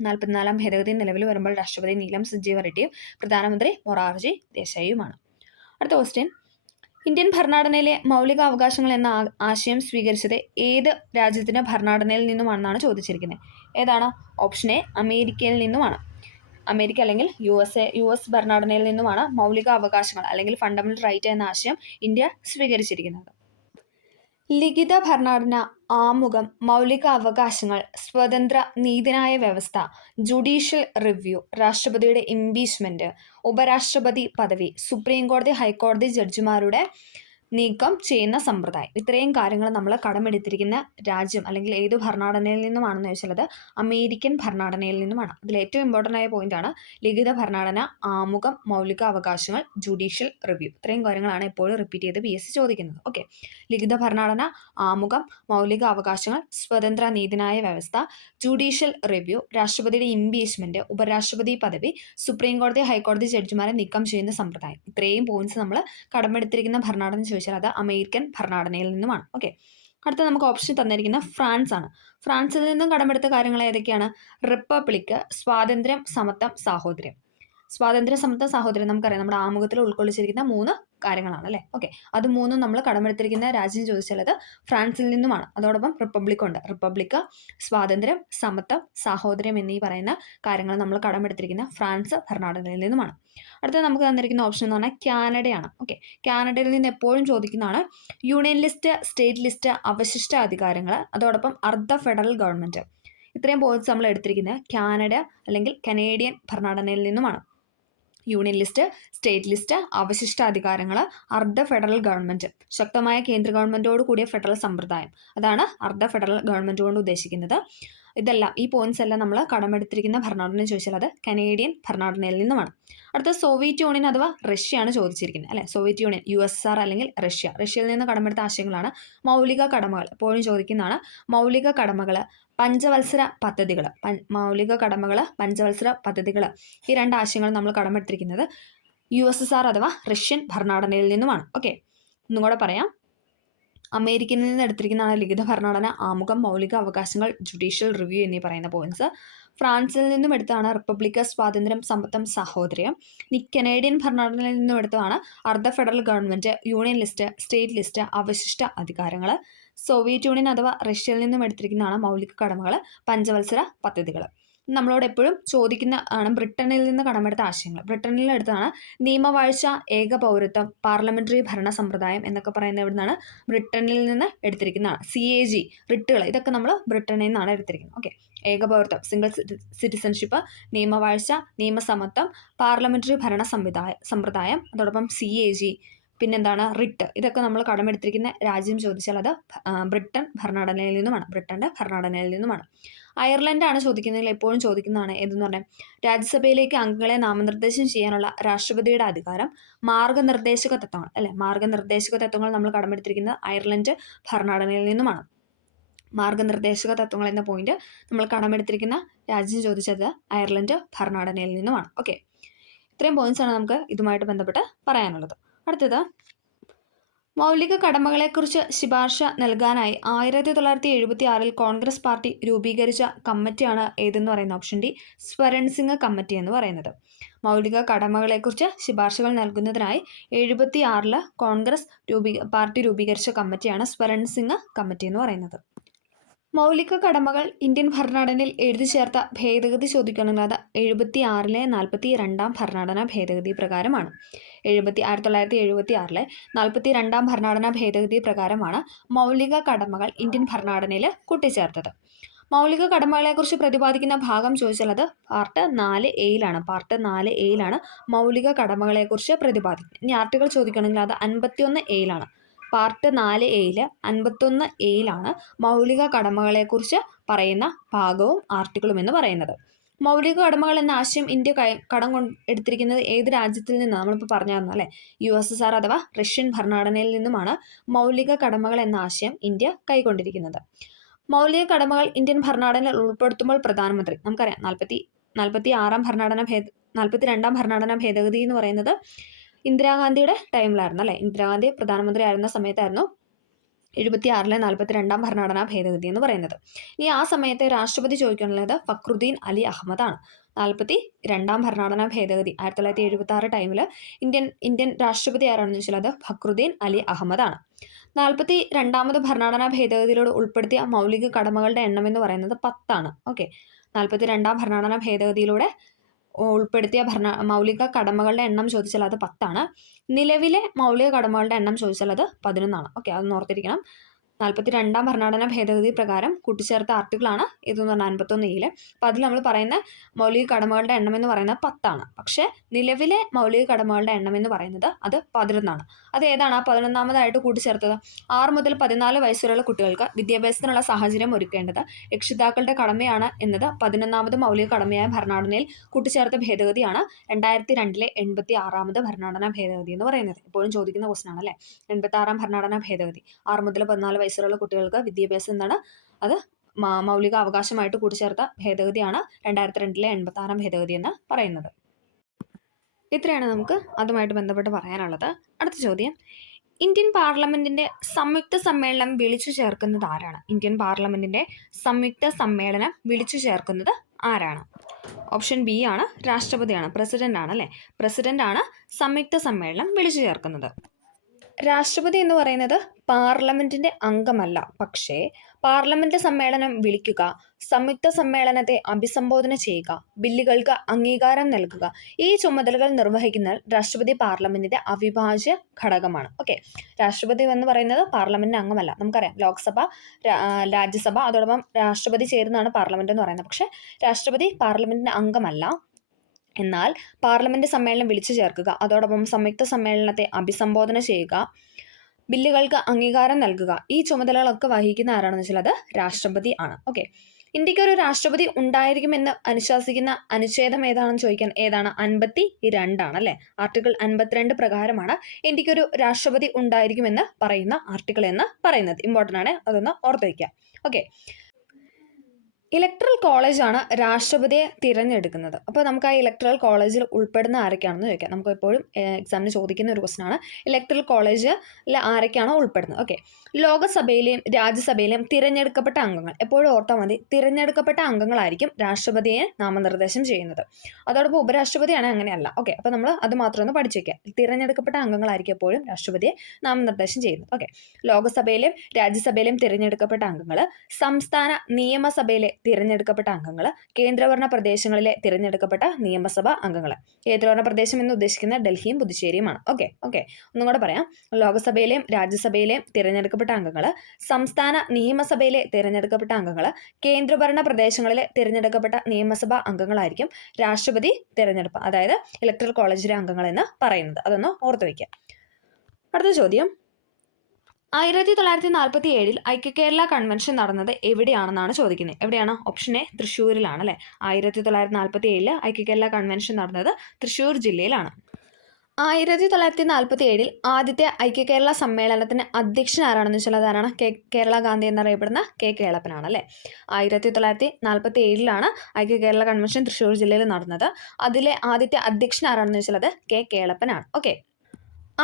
44-ാം ഭേദഗതി നിലവിൽ വരുമ്പോൾ രാഷ്ട്രപതി നീലം സഞ്ജീവ റെഡ്ഡിയും പ്രധാനമന്ത്രി മൊറാർജി ദേശായിയുമാണ്. അടുത്ത ക്വസ്റ്റ്യൻ, ഇന്ത്യൻ ഭരണഘടനയിലെ മൗലിക അവകാശങ്ങൾ എന്ന ആശയം സ്വീകരിച്ചത് ഏത് രാജ്യത്തിൻ്റെ ഭരണഘടനയിൽ നിന്നുമാണെന്നാണ് ചോദിച്ചിരിക്കുന്നത്. ഏതാണ്? ഓപ്ഷൻ എ അമേരിക്കയിൽ നിന്നുമാണ്. അമേരിക്ക അല്ലെങ്കിൽ യു.എസ്. ഭരണഘടനയിൽ നിന്നുമാണ് മൗലിക അവകാശങ്ങൾ അല്ലെങ്കിൽ ഫണ്ടമെന്റൽ റൈറ്റ് എന്ന ആശയം ഇന്ത്യ സ്വീകരിച്ചിരിക്കുന്നത്. ലിഖിത ഭരണഘടന, ആമുഖം, മൗലിക അവകാശങ്ങൾ, സ്വതന്ത്ര നീതിന്യായ വ്യവസ്ഥ, ജുഡീഷ്യൽ റിവ്യൂ, രാഷ്ട്രപതിയുടെ ഇംപീച്ച്മെന്റ്, ഉപരാഷ്ട്രപതി പദവി, സുപ്രീം കോടതി ഹൈക്കോടതി ജഡ്ജിമാരുടെ നീക്കം ചെയ്യുന്ന സമ്പ്രദായം, ഇത്രയും കാര്യങ്ങൾ നമ്മൾ കടമെടുത്തിരിക്കുന്ന രാജ്യം അല്ലെങ്കിൽ ഏത് ഭരണഘടനയിൽ നിന്നുമാണെന്ന് ചോദിച്ചാൽ അത് അമേരിക്കൻ ഭരണഘടനയിൽ നിന്നുമാണ്. അതിൽ ഏറ്റവും ഇമ്പോർട്ടൻ്റ് ആയ പോയിന്റാണ് ലിഖിത ഭരണഘടന, ആമുഖം, മൗലിക അവകാശങ്ങൾ, ജുഡീഷ്യൽ റിവ്യൂ. ഇത്രയും കാര്യങ്ങളാണ് എപ്പോഴും റിപ്പീറ്റ് ചെയ്ത് PSC ചോദിക്കുന്നത്. ഓക്കെ, ലിഖിത ഭരണഘടന, ആമുഖം, മൗലിക അവകാശങ്ങൾ, സ്വതന്ത്ര നീതിന്യായ വ്യവസ്ഥ, ജുഡീഷ്യൽ റിവ്യൂ, രാഷ്ട്രപതിയുടെ ഇംപീച്ച്മെന്റ്, ഉപരാഷ്ട്രപതി പദവി, സുപ്രീം കോടതി ഹൈക്കോടതി ജഡ്ജിമാരെ നീക്കം ചെയ്യുന്ന സമ്പ്രദായം. ഇത്രയും പോയിന്റ്സ് നമ്മൾ കടമെടുത്തിരിക്കുന്ന ഭരണഘടന ചോദിച്ചാൽ അത് അമേരിക്കൻ ഭരണഘടനയിൽ നിന്നുമാണ്. ഓക്കെ, അടുത്ത നമുക്ക് ഓപ്ഷൻ തന്നിരിക്കുന്ന ഫ്രാൻസ് ആണ്. ഫ്രാൻസിൽ നിന്നും കടമെടുത്ത കാര്യങ്ങൾ ഏതൊക്കെയാണ്? റിപ്പബ്ലിക്, സ്വാതന്ത്ര്യം, സമത്വം, സാഹോദര്യം. സ്വാതന്ത്ര്യ, സമത്വ, സാഹോദര്യം നമുക്കറിയാം നമ്മുടെ ആമുഖത്തിൽ ഉൾക്കൊള്ളിച്ചിരിക്കുന്ന 3 കാര്യങ്ങളാണ് അല്ലേ. ഓക്കെ, അത് 3 നമ്മൾ കടമെടുത്തിരിക്കുന്ന രാജ്യം ചോദിച്ചാൽ അത് ഫ്രാൻസിൽ നിന്നുമാണ്. അതോടൊപ്പം റിപ്പബ്ലിക് ഉണ്ട്. റിപ്പബ്ലിക്, സ്വാതന്ത്ര്യം, സമത്വം, സാഹോദര്യം എന്നീ പറയുന്ന കാര്യങ്ങൾ നമ്മൾ കടമെടുത്തിരിക്കുന്ന ഫ്രാൻസ് ഭരണഘടനയിൽ നിന്നുമാണ്. അടുത്തത് നമുക്ക് തന്നിരിക്കുന്ന ഓപ്ഷൻ എന്ന് പറഞ്ഞാൽ കാനഡയാണ്. ഓക്കെ, കാനഡയിൽ നിന്ന് എപ്പോഴും ചോദിക്കുന്നതാണ് യൂണിയൻ ലിസ്റ്റ്, സ്റ്റേറ്റ് ലിസ്റ്റ്, അവശിഷ്ട അധികാരങ്ങൾ, അതോടൊപ്പം അർദ്ധ ഫെഡറൽ ഗവൺമെന്റ്. ഇത്രയും പോയിന്റ്സ് നമ്മൾ എടുത്തിരിക്കുന്നത് കാനഡ അല്ലെങ്കിൽ കനേഡിയൻ ഭരണഘടനയിൽ നിന്നുമാണ്. യൂണിയൻ ലിസ്റ്റ്, സ്റ്റേറ്റ് ലിസ്റ്റ്, അവശിഷ്ട അധികാരങ്ങൾ, അർദ്ധ ഫെഡറൽ ഗവൺമെന്റ്, ശക്തമായ കേന്ദ്ര ഗവൺമെന്റോട് കൂടിയ ഫെഡറൽ സമ്പ്രദായം, അതാണ് അർദ്ധ ഫെഡറൽ ഗവൺമെന്റ് കൊണ്ട് ഉദ്ദേശിക്കുന്നത്. ഇതെല്ലാം ഈ പോയിന്റ്സ് എല്ലാം നമ്മൾ കടമെടുത്തിരിക്കുന്ന ഭരണഘടന ചോദിച്ചാൽ അത് കനേഡിയൻ ഭരണഘടനയിൽ നിന്നുമാണ്. അടുത്ത സോവിയറ്റ് യൂണിയൻ അഥവാ റഷ്യയാണ് ചോദിച്ചിരിക്കുന്നത് അല്ലെ. സോവിയറ്റ് യൂണിയൻ, USSR അല്ലെങ്കിൽ റഷ്യ. റഷ്യയിൽ നിന്ന് കടമെടുത്ത ആശയങ്ങളാണ് മൗലിക കടമകൾ. എപ്പോഴും ചോദിക്കുന്നതാണ് മൗലിക കടമകൾ, പഞ്ചവത്സര പദ്ധതികൾ. മൗലിക കടമകൾ, പഞ്ചവത്സര പദ്ധതികൾ, ഈ 2 ആശയങ്ങൾ നമ്മൾ കടമെടുത്തിരിക്കുന്നത് USSR അഥവാ റഷ്യൻ ഭരണഘടനയിൽ നിന്നുമാണ്. ഓക്കെ, ഒന്നും കൂടെ പറയാം. അമേരിക്കയിൽ നിന്ന് എടുത്തിരിക്കുന്നതാണ് ലിഖിത ഭരണഘടന, ആമുഖം, മൗലിക അവകാശങ്ങൾ, ജുഡീഷ്യൽ റിവ്യൂ എന്നീ പറയുന്ന പോയിന്റ്സ്. ഫ്രാൻസിൽ നിന്നും എടുത്തതാണ് റിപ്പബ്ലിക്, സ്വാതന്ത്ര്യം, സമത്വം, സാഹോദര്യം. ഇനി കനേഡിയൻ ഭരണഘടനയിൽ നിന്നും എടുത്തതാണ് അർദ്ധ federal government, union list, state list, അവശിഷ്ട അധികാരങ്ങൾ. സോവിയറ്റ് യൂണിയൻ അഥവാ റഷ്യയിൽ നിന്നും എടുത്തിരിക്കുന്നതാണ് മൗലിക കടമകൾ, പഞ്ചവത്സര പദ്ധതികൾ. നമ്മളോട് എപ്പോഴും ചോദിക്കുന്ന ആണ് ബ്രിട്ടനിൽ നിന്ന് കടമെടുത്ത ആശയങ്ങൾ. ബ്രിട്ടനിൽ എടുത്താണ് നിയമവാഴ്ച, ഏക പൗരത്വം, പാർലമെന്ററി ഭരണ സമ്പ്രദായം എന്നൊക്കെ പറയുന്ന ഇവിടുന്നാണ് ബ്രിട്ടനിൽ നിന്ന് എടുത്തിരിക്കുന്നതാണ്. CAG, റിട്ടുകൾ, ഇതൊക്കെ നമ്മൾ ബ്രിട്ടനിൽ നിന്നാണ് എടുത്തിരിക്കുന്നത്. ഓക്കെ, ഏക പൗരത്വം, സിംഗിൾ സിറ്റിസൺഷിപ്പ്, നിയമവാഴ്ച, നിയമസമത്വം, പാർലമെന്ററി ഭരണ സമ്പ്രദായം, അതോടൊപ്പം CAG, പിന്നെന്താണ് റിട്ട്. ഇതൊക്കെ നമ്മൾ കടമെടുത്തിരിക്കുന്ന രാജ്യം ചോദിച്ചാൽ അത് ബ്രിട്ടൻ ഭരണഘടനയിൽ നിന്നുമാണ്. ബ്രിട്ടന്റെ ഭരണഘടനയിൽ നിന്നുമാണ്. അയർലൻഡാണ് ചോദിക്കുന്നതിൽ എപ്പോഴും ചോദിക്കുന്നതാണ് ഏതെന്ന് പറഞ്ഞാൽ രാജ്യസഭയിലേക്ക് അംഗങ്ങളെ നാമനിർദ്ദേശം ചെയ്യാനുള്ള രാഷ്ട്രപതിയുടെ അധികാരം, മാർഗനിർദ്ദേശക തത്വങ്ങൾ അല്ലെ. മാർഗനിർദ്ദേശക തത്വങ്ങൾ നമ്മൾ കടമെടുത്തിരിക്കുന്നത് അയർലൻഡ് ഭരണഘടനയിൽ നിന്നുമാണ്. മാർഗനിർദ്ദേശക തത്വങ്ങൾ എന്ന പോയിന്റ് നമ്മൾ കടമെടുത്തിരിക്കുന്ന രാജ്യം ചോദിച്ചത് അയർലൻഡ് ഭരണഘടനയിൽ നിന്നുമാണ്. ഓക്കെ, ഇത്രയും പോയിന്റ്സ് ആണ് നമുക്ക് ഇതുമായിട്ട് ബന്ധപ്പെട്ട് പറയാനുള്ളത്. അടുത്തത് മൗലിക കടമകളെക്കുറിച്ച് ശുപാർശ നൽകാനായി 1976 കോൺഗ്രസ് പാർട്ടി രൂപീകരിച്ച കമ്മിറ്റിയാണ് ഏതെന്ന് പറയുന്ന option D, Swaran Singh committee എന്ന് പറയുന്നത്. മൗലിക കടമകളെക്കുറിച്ച് ശുപാർശകൾ നൽകുന്നതിനായി 1976 കോൺഗ്രസ് പാർട്ടി രൂപീകരിച്ച കമ്മിറ്റിയാണ് സ്വരൺ സിംഗ് കമ്മിറ്റി എന്ന് പറയുന്നത്. മൗലിക കടമകൾ ഇന്ത്യൻ ഭരണഘടനയിൽ എഴുതി ചേർത്ത ഭേദഗതി ചോദിക്കുന്നത് 1976 42 ഭരണഘടനാ ഭേദഗതി പ്രകാരമാണ്. 1976 42 ഭരണഘടനാ ഭേദഗതി പ്രകാരമാണ് മൗലിക കടമകൾ ഇന്ത്യൻ ഭരണഘടനയിൽ കൂട്ടിച്ചേർത്തത്. മൗലിക കടമകളെക്കുറിച്ച് പ്രതിപാദിക്കുന്ന ഭാഗം ചോദിച്ചാൽ അത് പാർട്ട് 4A പാർട്ട് 4A മൗലിക കടമകളെക്കുറിച്ച് പ്രതിപാദിക്കുന്നത്. ഇനി ആർട്ടിക്കിൾ ചോദിക്കണമെങ്കിൽ അത് 51A പാർട്ട് 4A 51A മൗലിക കടമകളെക്കുറിച്ച് പറയുന്ന ഭാഗവും ആർട്ടിക്കിളും എന്ന് പറയുന്നത്. മൗലിക കടമകൾ എന്ന ആശയം ഇന്ത്യ കടം എടുത്തിരിക്കുന്നത് ഏത് രാജ്യത്തിൽ നിന്നാണ്? നമ്മളിപ്പോൾ പറഞ്ഞായിരുന്നു അല്ലേ, USSR അഥവാ റഷ്യൻ ഭരണഘടനയിൽ നിന്നുമാണ് മൗലിക കടമകൾ എന്ന ആശയം ഇന്ത്യ കൈക്കൊണ്ടിരിക്കുന്നത്. മൗലിക കടമകൾ ഇന്ത്യൻ ഭരണഘടനയിൽ ഉൾപ്പെടുത്തുമ്പോൾ പ്രധാനമന്ത്രി, നമുക്കറിയാം 42ാം ഭരണഘടനാ ഭേദഗതി എന്ന് പറയുന്നത് ഇന്ദിരാഗാന്ധിയുടെ ടൈമിലായിരുന്നു അല്ലേ. ഇന്ദിരാഗാന്ധി പ്രധാനമന്ത്രി ആയിരുന്ന സമയത്തായിരുന്നു 1976 42ാം ഭരണഘടനാ ഭേദഗതി എന്ന് പറയുന്നത്. ഇനി ആ സമയത്തെ രാഷ്ട്രപതി ചോദിക്കാനുള്ളത് ഫക്രുദ്ദീൻ അലി അഹമ്മദാണ്. 42ാം ഭരണഘടനാ ഭേദഗതി 1976 ടൈമിൽ ഇന്ത്യൻ രാഷ്ട്രപതി ആരാണെന്ന് ചോദിച്ചാൽ അത് ഫക്രുദ്ദീൻ അലി അഹമ്മദാണ്. 42ാമത് ഭരണഘടനാ ഭേദഗതിയിലൂടെ ഉൾപ്പെടുത്തിയ മൗലിക കടമകളുടെ എണ്ണം എന്ന് പറയുന്നത് 10. ഓക്കെ, 42ാം ഭരണഘടനാ ഭേദഗതിയിലൂടെ ഉൾപ്പെടുത്തിയ മൗലിക കടമകളുടെ എണ്ണം ചോദിച്ചാൽ അത് 10. നിലവിലെ മൗലിക കടമകളുടെ എണ്ണം ചോദിച്ചാൽ അത് 11. ഓക്കെ, അതൊന്ന് ഓർത്തിരിക്കണം. 42ാം ഭരണഘടനാ ഭേദഗതി പ്രകാരം കൂട്ടിച്ചേർത്ത ആർട്ടിക്കിളാണ് ഇതെന്ന് പറഞ്ഞാൽ 51A. അപ്പോൾ അതിൽ നമ്മൾ പറയുന്ന മൗലിക കടമകളുടെ എണ്ണം എന്ന് പറയുന്നത് 10. പക്ഷേ നിലവിലെ മൗലിക കടമകളുടെ എണ്ണം എന്ന് പറയുന്നത് അത് 11. അത് ഏതാണ് ആ 11ാമതായിട്ട് കൂട്ടിച്ചേർത്തത്? 6 മുതൽ 14 വയസ്സുവരെയുള്ള കുട്ടികൾക്ക് വിദ്യാഭ്യാസത്തിനുള്ള സാഹചര്യം ഒരുക്കേണ്ടത് രക്ഷിതാക്കളുടെ കടമയാണ് എന്നത് 11ാമത് മൗലിക കടമയായ ഭരണഘടനയിൽ കൂട്ടിച്ചേർത്ത ഭേദഗതിയാണ് 2002 86ാമത് ഭരണഘടനാ ഭേദഗതി എന്ന് പറയുന്നത്. എപ്പോഴും ചോദിക്കുന്ന ക്വസ്റ്റൻ ആണ് അല്ലേ. 86ാം ഭരണഘടനാ ഭേദഗതി 6 മുതൽ 14 വയസ്സുള്ള കുട്ടികൾക്ക് വിദ്യാഭ്യാസം എന്താണ് അത് മൗലിക അവകാശമായിട്ട് കൂട്ടിച്ചേർത്ത ഭേദഗതിയാണ് 2002 86ാം ഭേദഗതി എന്ന് പറയുന്നത്. ഇത്രയാണ് നമുക്ക് അതുമായിട്ട് ബന്ധപ്പെട്ട് പറയാനുള്ളത്. അടുത്ത ചോദ്യം, ഇന്ത്യൻ പാർലമെന്റിന്റെ സംയുക്ത സമ്മേളനം വിളിച്ചു ചേർക്കുന്നത് ആരാണ്? ഇന്ത്യൻ പാർലമെന്റിന്റെ സംയുക്ത സമ്മേളനം വിളിച്ചു ചേർക്കുന്നത് ആരാണ്? ഓപ്ഷൻ ബി ആണ്, രാഷ്ട്രപതിയാണ്, പ്രസിഡന്റ് ആണ് അല്ലേ. പ്രസിഡന്റ് ആണ് സംയുക്ത സമ്മേളനം വിളിച്ചു ചേർക്കുന്നത്. രാഷ്ട്രപതി എന്ന് പറയുന്നത് പാർലമെന്റിന്റെ അംഗമല്ല, പക്ഷേ പാർലമെന്റ് സമ്മേളനം വിളിക്കുക, സംയുക്ത സമ്മേളനത്തെ അഭിസംബോധന ചെയ്യുക, ബില്ലുകൾക്ക് അംഗീകാരം നൽകുക, ഈ ചുമതലകൾ നിർവഹിക്കുന്ന രാഷ്ട്രപതി പാർലമെന്റിന്റെ അവിഭാജ്യ ഘടകമാണ്. ഓക്കെ, രാഷ്ട്രപതി എന്ന് പറയുന്നത് പാർലമെന്റിന്റെ അംഗമല്ല. നമുക്കറിയാം ലോക്സഭ, രാജ്യസഭ, അതോടൊപ്പം രാഷ്ട്രപതി ചേരുന്നതാണ് പാർലമെന്റ് എന്ന് പറയുന്നത്. പക്ഷേ രാഷ്ട്രപതി പാർലമെന്റിന്റെ അംഗമല്ല, എന്നാൽ പാർലമെന്റ് സമ്മേളനം വിളിച്ചു ചേർക്കുക, അതോടൊപ്പം സംയുക്ത സമ്മേളനത്തെ അഭിസംബോധന ചെയ്യുക, ബില്ലുകൾക്ക് അംഗീകാരം നൽകുക, ഈ ചുമതലകളൊക്കെ വഹിക്കുന്ന ആരാണെന്ന് വെച്ചാൽ അത് രാഷ്ട്രപതി ആണ്. ഓക്കെ, ഇന്ത്യക്ക് ഒരു രാഷ്ട്രപതി ഉണ്ടായിരിക്കുമെന്ന് അനുശാസിക്കുന്ന അനുച്ഛേദം ഏതാണെന്ന് ചോദിക്കാൻ, ഏതാണ്? 52 അല്ലേ. ആർട്ടിക്കിൾ 52 പ്രകാരമാണ് ഇന്ത്യക്കൊരു രാഷ്ട്രപതി ഉണ്ടായിരിക്കുമെന്ന് പറയുന്ന ആർട്ടിക്കിൾ എന്ന് പറയുന്നത്. ഇമ്പോർട്ടൻ്റ് ആണ്, അതൊന്ന് ഓർത്ത് വയ്ക്കുക. ഓക്കെ, ഇലക്ട്രൽ കോളേജാണ് രാഷ്ട്രപതിയെ തിരഞ്ഞെടുക്കുന്നത്. അപ്പോൾ നമുക്ക് ആ ഇലക്ട്രൽ കോളേജിൽ ഉൾപ്പെടുന്ന ആരൊക്കെയാണെന്ന് ചോദിക്കാം. നമുക്ക് എപ്പോഴും എക്സാമിന് ചോദിക്കുന്ന ഒരു ക്വസ്റ്റൻ ആണ്, ഇലക്ട്രൽ കോളേജിൽ ആരൊക്കെയാണോ ഉൾപ്പെടുന്നത്. ഓക്കെ, ലോകസഭയിലെയും രാജ്യസഭയിലെയും തിരഞ്ഞെടുക്കപ്പെട്ട അംഗങ്ങൾ, എപ്പോഴും ഓർത്താൽ മതി, തിരഞ്ഞെടുക്കപ്പെട്ട അംഗങ്ങളായിരിക്കും രാഷ്ട്രപതിയെ നാമനിർദ്ദേശം ചെയ്യുന്നത്. അതോടൊപ്പം ഉപരാഷ്ട്രപതിയാണ് അങ്ങനെയല്ല. ഓക്കെ, അപ്പോൾ നമ്മൾ അത് മാത്രം ഒന്ന് പഠിച്ചു വയ്ക്കുക. തിരഞ്ഞെടുക്കപ്പെട്ട അംഗങ്ങളായിരിക്കും എപ്പോഴും രാഷ്ട്രപതിയെ നാമനിർദ്ദേശം ചെയ്യുന്നത്. ഓക്കെ, ലോകസഭയിലെയും രാജ്യസഭയിലെയും തിരഞ്ഞെടുക്കപ്പെട്ട അംഗങ്ങൾ, സംസ്ഥാന നിയമസഭയിലെ തിരഞ്ഞെടുക്കപ്പെട്ട അംഗങ്ങൾ, കേന്ദ്രഭരണ പ്രദേശങ്ങളിലെ തിരഞ്ഞെടുക്കപ്പെട്ട നിയമസഭാ അംഗങ്ങൾ. കേന്ദ്രഭരണ പ്രദേശം എന്ന് ഉദ്ദേശിക്കുന്നത് ഡൽഹിയും പുതുച്ചേരിയുമാണ്. ഓക്കെ, ഒന്നും കൂടെ പറയാം. ലോകസഭയിലെയും രാജ്യസഭയിലെയും തിരഞ്ഞെടുക്കപ്പെട്ട അംഗങ്ങൾ, സംസ്ഥാന നിയമസഭയിലെ തിരഞ്ഞെടുക്കപ്പെട്ട അംഗങ്ങൾ, കേന്ദ്രഭരണ പ്രദേശങ്ങളിലെ തിരഞ്ഞെടുക്കപ്പെട്ട നിയമസഭാ അംഗങ്ങളായിരിക്കും രാഷ്ട്രപതി തിരഞ്ഞെടുപ്പ്, അതായത് ഇലക്ട്രൽ കോളേജിലെ അംഗങ്ങൾ എന്ന് പറയുന്നത്. അതൊന്ന് ഓർത്തു വയ്ക്കുക. അടുത്ത ചോദ്യം, 1947 ഐക്യകേരള കൺവെൻഷൻ നടന്നത് എവിടെയാണെന്നാണ് ചോദിക്കുന്നത്. എവിടെയാണ്? ഓപ്ഷൻ എ, തൃശ്ശൂരിലാണ് അല്ലേ. 1947 ഐക്യകേരള കൺവെൻഷൻ നടന്നത് തൃശ്ശൂർ ജില്ലയിലാണ്. 1947 ആദ്യത്തെ ഐക്യകേരള സമ്മേളനത്തിന് അധ്യക്ഷൻ ആരാണെന്ന് വെച്ചാൽ അതാരാണ്? കേരള ഗാന്ധി എന്നറിയപ്പെടുന്ന കെ കേളപ്പനാണ് അല്ലേ. 1947 ഐക്യകേരള കൺവെൻഷൻ തൃശ്ശൂർ ജില്ലയിൽ നടന്നത്. അതിലെ ആദ്യത്തെ അധ്യക്ഷൻ ആരാണെന്ന് വെച്ചാൽ അത് കെ കേളപ്പനാണ്. ഓക്കെ,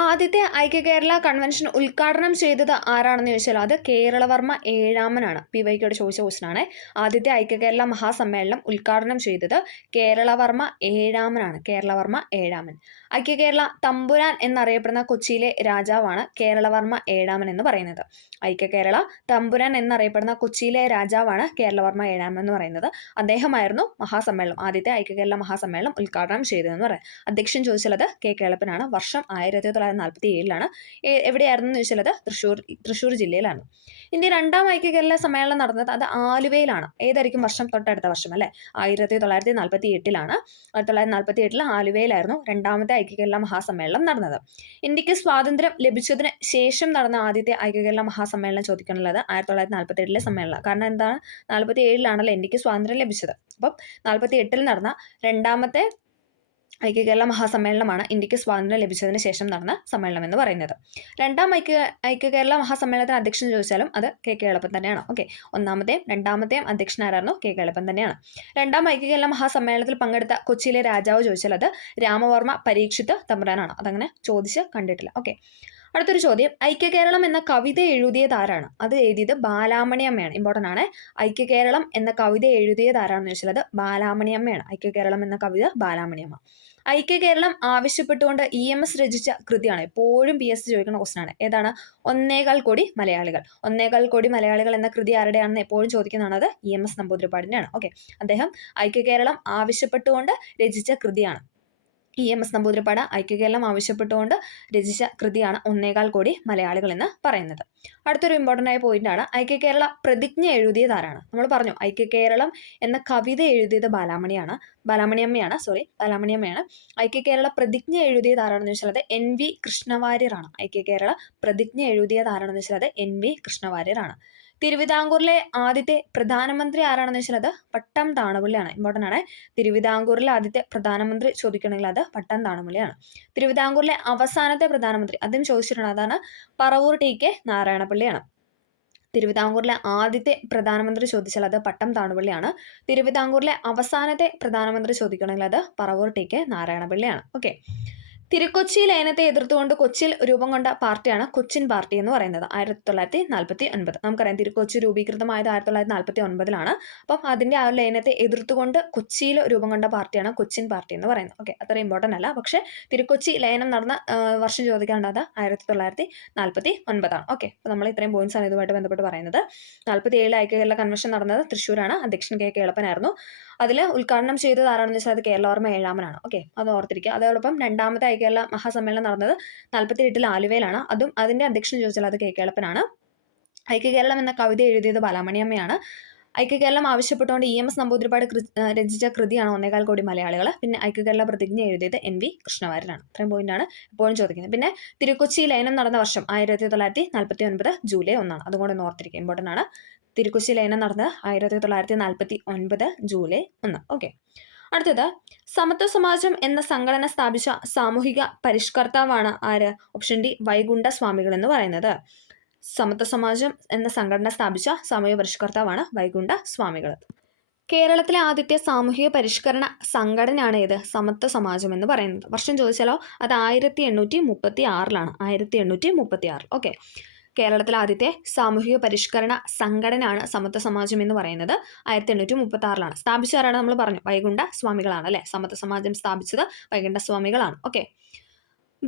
ആദ്യത്തെ ഐക്യകേരള കൺവെൻഷൻ ഉദ്ഘാടനം ചെയ്തത് ആരാണെന്ന് ചോദിച്ചാൽ അത് കേരളവർമ്മ ഏഴാമനാണ്. PYKയോട് ചോദിച്ച ക്വസ്റ്റനാണ്. ആദ്യത്തെ ഐക്യകേരള മഹാസമ്മേളനം ഉദ്ഘാടനം ചെയ്തത് കേരളവർമ്മ ഏഴാമനാണ്. കേരളവർമ്മ ഏഴാമൻ. ഐക്യകേരള തമ്പുരാൻ എന്നറിയപ്പെടുന്ന കൊച്ചിയിലെ രാജാവാണ് കേരളവർമ്മ ഏഴാമൻ എന്ന് പറയുന്നത്. ഐക്യകേരള തമ്പുരാൻ എന്നറിയപ്പെടുന്ന കൊച്ചിയിലെ രാജാവാണ് കേരളവർമ്മ ഏഴാമൻ എന്ന് പറയുന്നത്. അദ്ദേഹമായിരുന്നു മഹാസമ്മേളനം, ആദ്യത്തെ ഐക്യകേരള മഹാസമ്മേളനം ഉദ്ഘാടനം ചെയ്തതെന്ന് പറയാം. അധ്യക്ഷൻ ചോദിച്ചാൽ അത് കെ കേളപ്പനാണ്. വർഷം 1947 എവിടെയായിരുന്നു എന്ന് ചോദിച്ചാൽ അത് തൃശ്ശൂർ ജില്ലയിലാണ്. ഇന്ത്യ രണ്ടാം ഐക്യകേരള സമ്മേളനം നടന്നത് അത് ആലുവയിലാണ്. ഏതായിരിക്കും വർഷം? തൊട്ടടുത്ത വർഷം അല്ലേ, 1948. 1948 ആലുവയിലായിരുന്നു രണ്ടാമത്തെ ഐക്യകേരള മഹാസമ്മേളനം നടന്നത്. ഇന്ത്യക്ക് സ്വാതന്ത്ര്യം ലഭിച്ചതിന് ശേഷം നടന്ന ആദ്യത്തെ ഐക്യകേരള മഹാസമ്മേളനം ചോദിക്കാനുള്ളത് 1947 സമ്മേളനം. കാരണം എന്താണ്? 47 ഇന്ത്യക്ക് സ്വാതന്ത്ര്യം ലഭിച്ചത്. അപ്പം 48 നടന്ന രണ്ടാമത്തെ ഐക്യകേരള മഹാസമ്മേളനമാണ് ഇന്ത്യക്ക് സ്വാതന്ത്ര്യം ലഭിച്ചതിന് ശേഷം നടന്ന സമ്മേളനം എന്ന് പറയുന്നത്. രണ്ടാം ഐക്യകേരള മഹാസമ്മേളനത്തിന് അധ്യക്ഷൻ ചോദിച്ചാലും അത് കെ കേളപ്പൻ തന്നെയാണ്. ഓക്കെ, ഒന്നാമത്തെയും രണ്ടാമത്തെയും അധ്യക്ഷനാരായിരുന്നു കെ കേളപ്പൻ തന്നെയാണ്. രണ്ടാം ഐക്യകേരള മഹാസമ്മേളനത്തിൽ പങ്കെടുത്ത കൊച്ചിയിലെ രാജാവ് ചോദിച്ചാൽ അത് രാമവർമ്മ പരീക്ഷിത്ത് തമ്പുരാനാണ്. അതങ്ങനെ ചോദിച്ച് കണ്ടിട്ടില്ല. ഓക്കെ, അടുത്തൊരു ചോദ്യം, ഐക്യകേരളം എന്ന കവിത എഴുതിയത് ആരാണ്? അത് എഴുതിയത് ബാലാമണി അമ്മയാണ്. ഇമ്പോർട്ടൻ്റ് ആണ്. ഐക്യകേരളം എന്ന കവിത എഴുതിയത് ആരാണെന്ന് ചോദിച്ചാൽ അത് ബാലാമണി അമ്മയാണ്. ഐക്യകേരളം എന്ന കവിത ബാലാമണി അമ്മ. ഐക്യകേരളം ആവശ്യപ്പെട്ടുകൊണ്ട് EMS രചിച്ച കൃതിയാണ്. എപ്പോഴും PSC ചോദിക്കുന്ന ക്വസ്റ്റൻ ആണ്. ഏതാണ്? 1.25 കോടി മലയാളികൾ. 1.25 കോടി മലയാളികൾ എന്ന കൃതി ആരുടെയാണെന്ന് എപ്പോഴും ചോദിക്കുന്നതാണ്. അത് EMS നമ്പൂതിരിപ്പാടിൻ്റെയാണ്. ഓക്കെ, അദ്ദേഹം ഐക്യകേരളം ആവശ്യപ്പെട്ടുകൊണ്ട് രചിച്ച കൃതിയാണ്. EMS നമ്പൂതിരിപ്പാട് ഐക്യകേരളം ആവശ്യപ്പെട്ടുകൊണ്ട് രചിച്ച കൃതിയാണ് 1.25 കോടി മലയാളികൾ എന്ന് പറയുന്നത്. അടുത്തൊരു ഇമ്പോർട്ടൻ്റ് ആയ പോയിന്റാണ്, ഐക്യകേരള പ്രതിജ്ഞ എഴുതിയത് ആരാണ്? നമ്മൾ പറഞ്ഞു ഐക്യകേരളം എന്ന കവിത എഴുതിയത് ബാലാമണിയമ്മയാണ്. ഐക്യകേരള പ്രതിജ്ഞ എഴുതിയത് ആരാണെന്ന് വെച്ചാൽ അത് NV കൃഷ്ണവാര്യരാണ്. ഐക്യകേരള പ്രതിജ്ഞ എഴുതിയത് ആരാണെന്ന് വെച്ചാൽ അത് NV കൃഷ്ണവാര്യരാണ്. തിരുവിതാംകൂറിലെ ആദ്യത്തെ പ്രധാനമന്ത്രി ആരാണെന്ന് വെച്ചാൽ അത് പട്ടം താണുപിള്ളിയാണ്. ഇമ്പോർട്ടൻ്റ് ആണ്. തിരുവിതാംകൂറിലെ ആദ്യത്തെ പ്രധാനമന്ത്രി ചോദിക്കണമെങ്കിൽ അത് പട്ടം താണുപിള്ളിയാണ്. തിരുവിതാംകൂറിലെ അവസാനത്തെ പ്രധാനമന്ത്രി അതും ചോദിച്ചിട്ടുണ്ട്. അതാണ് പറവൂർ TK നാരായണപിള്ളിയാണ്. തിരുവിതാംകൂറിലെ ആദ്യത്തെ പ്രധാനമന്ത്രി ചോദിച്ചാൽ അത് പട്ടം താണുപിള്ളിയാണ്. തിരുവിതാംകൂറിലെ അവസാനത്തെ പ്രധാനമന്ത്രി ചോദിക്കണമെങ്കിൽ അത് പറവൂർ TK നാരായണപിള്ളിയാണ്. ഓക്കെ, തിരുക്കൊച്ചി ലയനത്തെ എതിർത്തുകൊണ്ട് കൊച്ചിയിൽ രൂപം കൊണ്ട പാർട്ടിയാണ് കൊച്ചിൻ പാർട്ടി എന്ന് പറയുന്നത് 1949. നമുക്കറിയാം തിരുക്കൊച്ചി രൂപീകൃതമായത് 1949 അപ്പം അതിന്റെ ആ ഒരു ലയനത്തെ എതിർത്തുകൊണ്ട് കൊച്ചിയിൽ രൂപം കൊണ്ട പാർട്ടിയാണ് കൊച്ചിൻ പാർട്ടി എന്ന് പറയുന്നത്. ഓക്കെ, അത്ര ഇമ്പോർട്ടൻ്റ് അല്ല. പക്ഷേ തിരുക്കൊച്ചി ലയനം നടന്ന വർഷം ചോദിക്കാനുള്ളത് 1949. ഓക്കെ, അപ്പോൾ നമ്മൾ ഇത്രയും പോയിന്റ്സ് ആണ് ഇതുമായിട്ട് ബന്ധപ്പെട്ട് പറയുന്നത്. 47 ഐക്യകേരള കൺവെൻഷൻ നടന്നത് തൃശ്ശൂരാണ്. അധ്യക്ഷൻ കെ കേളപ്പനായിരുന്നു. അതിൽ ഉദ്ഘാടനം ചെയ്തത് ആരാണെന്ന് വെച്ചാൽ അത് കേരളവർമ്മ ഏഴാമനാണ്. ഓക്കെ, അത് ഓർത്തിരിക്കുക. അതോടൊപ്പം രണ്ടാമത്തെ ഐക്യകേരള മഹാസമ്മേളനം നടന്നത് 48 ആലുവയിലാണ്. അതും അതിന്റെ അധ്യക്ഷൻ ചോദിച്ചാൽ അത് കെ കേളപ്പനാണ്. ഐക്യകേരളം എന്ന കവിത എഴുതിയത് ബാലാമണിയമ്മയാണ്. ഐക്യകേരളം ആവശ്യപ്പെട്ടുകൊണ്ട് EMS നമ്പൂതിരിപ്പാട് രചിച്ച കൃതിയാണ് 1.25 കോടി മലയാളികൾ. പിന്നെ ഐക്യകേരള പ്രതിജ്ഞ എഴുതിയത് NV കൃഷ്ണവാര്യരാണ്. ഇത്രയും പോയിന്റാണ് എപ്പോഴും ചോദിക്കുന്നത്. പിന്നെ തിരുക്കൊച്ചി ലയനം നടന്ന വർഷം 1949 ജൂലൈ 1 അതുകൊണ്ട് ഒന്ന് ഓർത്തിരിക്കുക, ഇമ്പോർട്ടൻ്റ് ആണ്. തിരുക്കൊച്ചി ലയനം നടന്നത് 1949 ജൂലൈ 1. ഓക്കെ, അടുത്തത് സമത്വ സമാജം എന്ന സംഘടന സ്ഥാപിച്ച സാമൂഹിക പരിഷ്കർത്താവാണ് ആര്? ഓപ്ഷൻ ഡി വൈകുണ്ഠ സ്വാമികൾ എന്ന് പറയുന്നത്. സമത്വ സമാജം എന്ന സംഘടന സ്ഥാപിച്ച സാമൂഹിക പരിഷ്കർത്താവാണ് വൈകുണ്ഠ സ്വാമികൾ. കേരളത്തിലെ ആദ്യത്തെ സാമൂഹിക പരിഷ്കരണ സംഘടനയാണ് ഏത്? സമത്വ സമാജം എന്ന് പറയുന്നത്. വർഷം ചോദിച്ചാലോ അത് 1836. 1836. ഓക്കെ, കേരളത്തിലെ ആദ്യത്തെ സാമൂഹിക പരിഷ്കരണ സംഘടനയാണ് സമത്വ സമാജം എന്ന് പറയുന്നത്. 1836 സ്ഥാപിച്ചാരാണ്? നമ്മൾ പറഞ്ഞു വൈകുണ്ഠ സ്വാമികളാണ് അല്ലെ. സമത്വ സമാജം സ്ഥാപിച്ചത് വൈകുണ്ഠ സ്വാമികളാണ്. ഓക്കെ,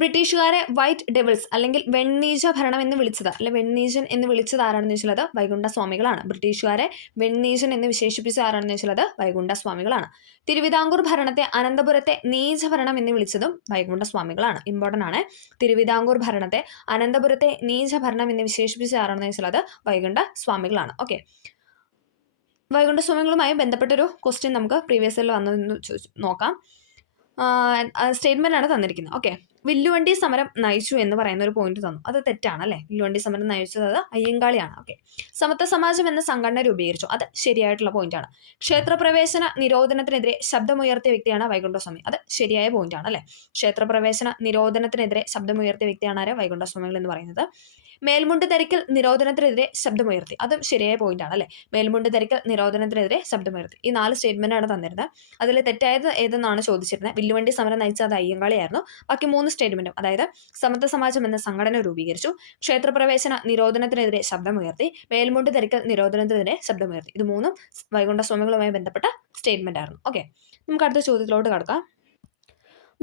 ബ്രിട്ടീഷുകാരെ വൈറ്റ് ഡെവിൾസ് അല്ലെങ്കിൽ വെണ്ണീജ ഭരണം എന്ന് വിളിച്ചത് വെണ്ണീജൻ എന്ന് വിളിച്ചത് ആരാണെന്ന് വെച്ചാൽ അത് വൈകുണ്ഠ സ്വാമികളാണ്. ബ്രിട്ടീഷുകാരെ വെണ്ണീജൻ എന്ന് വിശേഷിപ്പിച്ച ആരാണെന്ന് വെച്ചാൽ അത് വൈകുണ്ഠ സ്വാമികളാണ്. തിരുവിതാംകൂർ ഭരണത്തെ അനന്തപുരത്തെ നീചഭരണം എന്ന് വിളിച്ചതും വൈകുണ്ഠ സ്വാമികളാണ്. ഇമ്പോർട്ടൻ്റ് ആണ്. തിരുവിതാംകൂർ ഭരണത്തെ അനന്തപുരത്തെ നീചഭരണം എന്ന് വിശേഷിപ്പിച്ച ആരാണെന്ന് വെച്ചാൽ അത് വൈകുണ്ഠ സ്വാമികളാണ്. ഓക്കെ, വൈകുണ്ഠ സ്വാമികളുമായി ബന്ധപ്പെട്ടൊരു ക്വസ്റ്റ്യൻ നമുക്ക് പ്രീവിയസ് ഇയറിൽ വന്നു നോക്കാം. സ്റ്റേറ്റ്മെന്റ് ആണ് തന്നിരിക്കുന്നത്. ഓക്കെ, വില്ലുവണ്ടി സമരം നയിച്ചു എന്ന് പറയുന്ന ഒരു പോയിന്റ് തന്നു. അത് തെറ്റാണ് അല്ലേ. വില്ലുവണ്ടി സമരം നയിച്ചത് അത് അയ്യങ്കാളിയാണ്. ഓക്കെ, സമത്വ സമാജം എന്ന സംഘടന രൂപീകരിച്ചു. അത് ശരിയായിട്ടുള്ള പോയിന്റ് ആണ്. ക്ഷേത്രപ്രവേശന നിരോധനത്തിനെതിരെ ശബ്ദമുയർത്തിയ വ്യക്തിയാണ് വൈകുണ്ഠസ്വാമി. അത് ശരിയായ പോയിന്റ് ആണ് അല്ലെ. ക്ഷേത്രപ്രവേശന നിരോധനത്തിനെതിരെ ശബ്ദമുയർത്തിയ വ്യക്തിയാണ് ആര്? വൈകുണ്ഠസ്വാമികൾ എന്ന് പറയുന്നത്. മേൽമുണ്ട് ധരിക്കൽ നിരോധനത്തിനെതിരെ ശബ്ദമുയർത്തി. അതും ശരിയായ പോയിന്റ് ആണ് അല്ലെ. മേൽമുണ്ട് ധരിക്കൽ നിരോധനത്തിനെതിരെ ശബ്ദമുയർത്തി. ഈ 4 സ്റ്റേറ്റ്മെന്റാണ് തന്നിരുന്നത്. അതിൽ തെറ്റായത് ഏതെന്നാണ് ചോദിച്ചിരുന്നത്. വില്ലുവണ്ടി സമരം നയിച്ചത് അത് അയ്യങ്കാളിയായിരുന്നു. ബാക്കി 3 സ്റ്റേറ്റ്മെന്റും അതായത് സമത്വ സമാജം എന്ന സംഘടന രൂപീകരിച്ചു, ക്ഷേത്രപ്രവേശന നിരോധനത്തിനെതിരെ ശബ്ദമുയർത്തി, മേൽമുണ്ട് ധരിക്കൽ നിരോധനത്തിനെതിരെ ശബ്ദമുയർത്തി. ഇത് 3ഉം വൈകുണ്ഠ സ്വാമികളുമായി ബന്ധപ്പെട്ട സ്റ്റേറ്റ്മെന്റ് ആയിരുന്നു. ഓക്കെ, നമുക്ക് അടുത്ത ചോദ്യത്തിലോട്ട് കടക്കാം.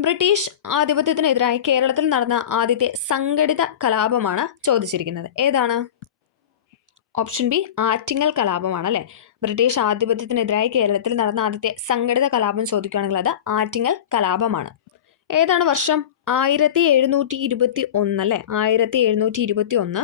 ബ്രിട്ടീഷ് ആധിപത്യത്തിനെതിരായി കേരളത്തിൽ നടന്ന ആദ്യത്തെ സംഘടിത കലാപമാണ് ചോദിച്ചിരിക്കുന്നത്. ഏതാണ്? ഓപ്ഷൻ ബി ആറ്റിങ്ങൽ കലാപമാണ് അല്ലെ. ബ്രിട്ടീഷ് ആധിപത്യത്തിനെതിരായി കേരളത്തിൽ നടന്ന ആദ്യത്തെ സംഘടിത കലാപം ചോദിക്കുകയാണെങ്കിൽ അത് ആറ്റിങ്ങൽ കലാപമാണ്. ഏതാണ് വർഷം? 1721 അല്ലേ. 1721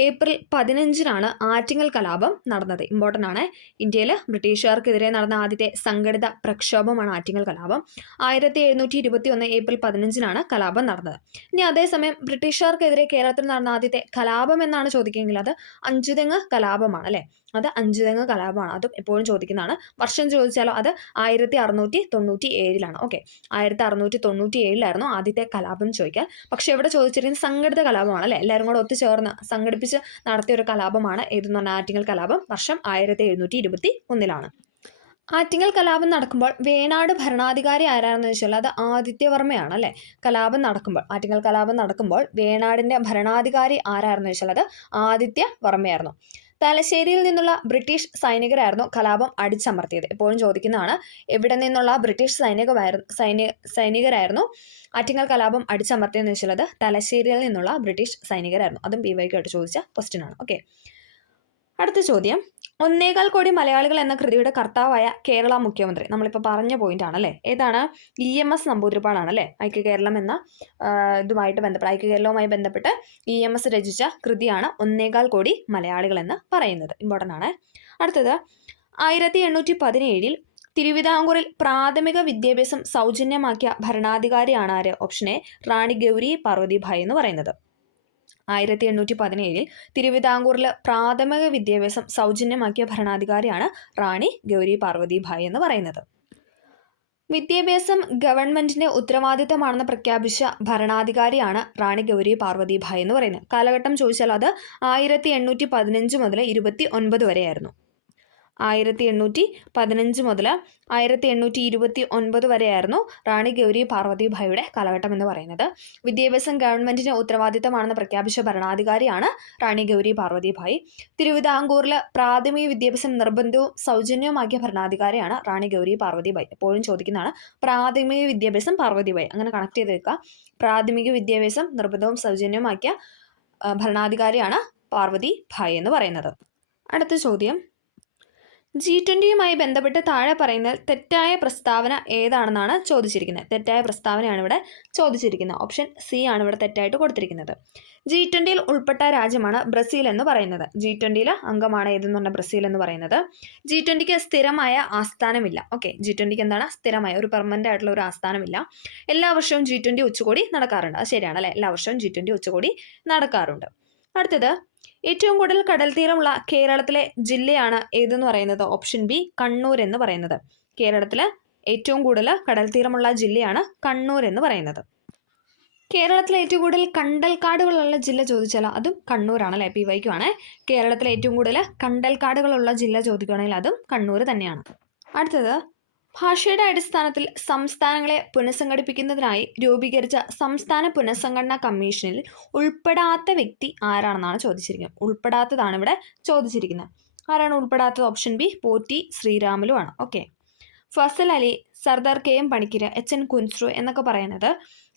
ഏപ്രിൽ 15 ആറ്റിങ്ങൽ കലാപം നടന്നത്. ഇമ്പോർട്ടൻ്റ് ആണ്. ഇന്ത്യയിൽ ബ്രിട്ടീഷുകാർക്കെതിരെ നടന്ന ആദ്യത്തെ സംഘടിത പ്രക്ഷോഭമാണ് ആറ്റിങ്ങൽ കലാപം. 1721 ഏപ്രിൽ 15 കലാപം നടന്നത്. ഇനി അതേസമയം ബ്രിട്ടീഷുകാർക്കെതിരെ കേരളത്തിൽ നടന്ന ആദ്യത്തെ കലാപം എന്നാണ് ചോദിക്കുകയെങ്കിൽ അത് അഞ്ചുതെങ്ങ് കലാപമാണ് അല്ലേ. അത് അഞ്ചുതെങ്ങ് കലാപമാണ്. അതും എപ്പോഴും ചോദിക്കുന്നതാണ്. വർഷം ചോദിച്ചാലോ അത് 1697. ഓക്കെ, 1697 ആദ്യത്തെ കലാപം ചോദിക്കുക. പക്ഷെ ഇവിടെ ചോദിച്ചിരിക്കുന്നത് സംഘടിത കലാപമാണ് അല്ലെ. എല്ലാവരും കൂടെ ഒത്തുചേർന്ന് സംഘടിപ്പിച്ച് നടത്തിയ ഒരു കലാപമാണ് ഏതെന്ന് പറഞ്ഞാൽ ആറ്റിങ്ങൽ കലാപം. വർഷം 1721. ആറ്റിങ്ങൽ കലാപം നടക്കുമ്പോൾ വേണാട് ഭരണാധികാരി ആരാണെന്ന് വെച്ചാൽ അത് ആദിത്യവർമ്മയാണ് അല്ലെ. കലാപം നടക്കുമ്പോൾ ആറ്റിങ്ങൽ കലാപം നടക്കുമ്പോൾ വേണാടിന്റെ ഭരണാധികാരി ആരാണെന്ന് വെച്ചാൽ അത് ആദിത്യവർമ്മയായിരുന്നു. തലശ്ശേരിയിൽ നിന്നുള്ള ബ്രിട്ടീഷ് സൈനികരായിരുന്നു കലാപം അടിച്ചമർത്തിയത്. എപ്പോഴും ചോദിക്കുന്നതാണ്. എവിടെ നിന്നുള്ള ബ്രിട്ടീഷ് സൈനികരായിരുന്നു ആറ്റിങ്ങൽ കലാപം അടിച്ചമർത്തിയെന്ന് വെച്ചാൽ അത് തലശ്ശേരിയിൽ നിന്നുള്ള ബ്രിട്ടീഷ് സൈനികരായിരുന്നു. അതും BYK ആയിട്ട് ചോദിച്ച ക്വസ്റ്റ്യൻ ആണ്. ഓക്കെ, അടുത്ത ചോദ്യം. 1.25 കോടി മലയാളികൾ എന്ന കൃതിയുടെ കർത്താവായ കേരള മുഖ്യമന്ത്രി നമ്മളിപ്പോൾ പറഞ്ഞ പോയിന്റ് ആണല്ലേ. ഏതാണ്? EMS നമ്പൂതിരിപ്പാടാണ് അല്ലേ. ഐക്യകേരളം എന്ന ഇതുമായിട്ട് ബന്ധപ്പെട്ട് ഐക്യകേരളവുമായി ബന്ധപ്പെട്ട് EMS രചിച്ച കൃതിയാണ് 1.25 കോടി മലയാളികൾ എന്ന് പറയുന്നത്. ഇമ്പോർട്ടൻ്റ് ആണ്. അടുത്തത് 1817 തിരുവിതാംകൂറിൽ പ്രാഥമിക വിദ്യാഭ്യാസം സൗജന്യമാക്കിയ ഭരണാധികാരിയാണ് ആര്? ഓപ്ഷൻ എ റാണി ഗൗരി പാർവതിഭായ് എന്ന് പറയുന്നത്. 1817 തിരുവിതാംകൂറിൽ പ്രാഥമിക വിദ്യാഭ്യാസം സൗജന്യമാക്കിയ ഭരണാധികാരിയാണ് റാണി ഗൗരി പാർവതിഭായ് എന്ന് പറയുന്നത്. വിദ്യാഭ്യാസം ഗവൺമെന്റിന്റെ ഉത്തരവാദിത്തമാണെന്ന് പ്രഖ്യാപിച്ച ഭരണാധികാരിയാണ് റാണി ഗൗരി പാർവതിഭായ് എന്ന് പറയുന്നത്. കാലഘട്ടം ചോദിച്ചാൽ അത് 1815 മുതൽ 29 വരെയായിരുന്നു. 1815 മുതൽ 1829 വരെയായിരുന്നു റാണി ഗൗരി പാർവതി ഭായിയുടെ കാലഘട്ടം എന്ന് പറയുന്നത്. വിദ്യാഭ്യാസം ഗവൺമെന്റിന്റെ ഉത്തരവാദിത്തമാണെന്ന് പ്രഖ്യാപിച്ച ഭരണാധികാരിയാണ് റാണി ഗൗരി പാർവതി ഭായ്. തിരുവിതാംകൂറിൽ പ്രാഥമിക വിദ്യാഭ്യാസം നിർബന്ധവും സൗജന്യവുമാക്കിയ ഭരണാധികാരിയാണ് റാണി ഗൗരി പാർവതി ഭായ്. എപ്പോഴും ചോദിക്കുന്നതാണ് പ്രാഥമിക വിദ്യാഭ്യാസം പാർവതി ഭായ്, അങ്ങനെ കണക്ട് ചെയ്ത് വെക്കുക. പ്രാഥമിക വിദ്യാഭ്യാസം നിർബന്ധവും സൗജന്യവുമാക്കിയ ഭരണാധികാരിയാണ് പാർവതി ഭായ് എന്ന് പറയുന്നത്. അടുത്ത ചോദ്യം, G20യുമായി ബന്ധപ്പെട്ട് താഴെ പറയുന്നതിൽ തെറ്റായ പ്രസ്താവന ഏതാണെന്നാണ് ചോദിച്ചിരിക്കുന്നത്. തെറ്റായ പ്രസ്താവനയാണ് ഇവിടെ ചോദിച്ചിരിക്കുന്നത്. ഓപ്ഷൻ സി ആണ് ഇവിടെ തെറ്റായിട്ട് കൊടുത്തിരിക്കുന്നത്. G20യിൽ ഉൾപ്പെട്ട രാജ്യമാണ് ബ്രസീൽ എന്ന് പറയുന്നത്. G20യിൽ അംഗമാണ് ഏതെന്ന് പറഞ്ഞാൽ ബ്രസീൽ എന്ന് പറയുന്നത്. G20ക്ക് സ്ഥിരമായ ആസ്ഥാനമില്ല. ഓക്കെ, G20ക്ക് എന്താണ് സ്ഥിരമായ ഒരു പെർമനന്റ് ആയിട്ടുള്ള ഒരു ആസ്ഥാനമില്ല. എല്ലാ വർഷവും G20 ഉച്ചകോടി നടക്കാറുണ്ട്. അത് ശരിയാണ് അല്ലേ, എല്ലാ വർഷവും G20 ഉച്ചകോടി നടക്കാറുണ്ട്. അടുത്തത്, ഏറ്റവും കൂടുതൽ കടൽ തീരമുള്ള കേരളത്തിലെ ജില്ലയാണ് ഏതെന്ന് പറയുന്നത്. ഓപ്ഷൻ ബി കണ്ണൂർ എന്ന് പറയുന്നത്. കേരളത്തിലെ ഏറ്റവും കൂടുതൽ കടൽ തീരമുള്ള ജില്ലയാണ് കണ്ണൂർ എന്ന് പറയുന്നത്. കേരളത്തിലെ ഏറ്റവും കൂടുതൽ കണ്ടൽക്കാടുകളുള്ള ജില്ല ചോദിച്ചാലോ അതും കണ്ണൂരാണല്ലേ, PYQ ആണ്. കേരളത്തിലെ ഏറ്റവും കൂടുതൽ കണ്ടൽക്കാടുകളുള്ള ജില്ല ചോദിക്കുകയാണെങ്കിൽ അതും കണ്ണൂർ തന്നെയാണ്. അടുത്തത്, ഭാഷയുടെ അടിസ്ഥാനത്തിൽ സംസ്ഥാനങ്ങളെ പുനഃസംഘടിപ്പിക്കുന്നതിനായി രൂപീകരിച്ച സംസ്ഥാന പുനഃസംഘടനാ കമ്മീഷനിൽ ഉൾപ്പെടാത്ത വ്യക്തി ആരാണെന്നാണ് ചോദിച്ചിരിക്കുന്നത്. ഉൾപ്പെടാത്തതാണ് ഇവിടെ ചോദിച്ചിരിക്കുന്നത്. ആരാണ് ഉൾപ്പെടാത്തത്? ഓപ്ഷൻ ബി പോറ്റി ശ്രീരാമുലു ആണ്. Okay, Fazal Ali, Sardar KM Panikkar, HN Kunzru എന്നൊക്കെ പറയുന്നത്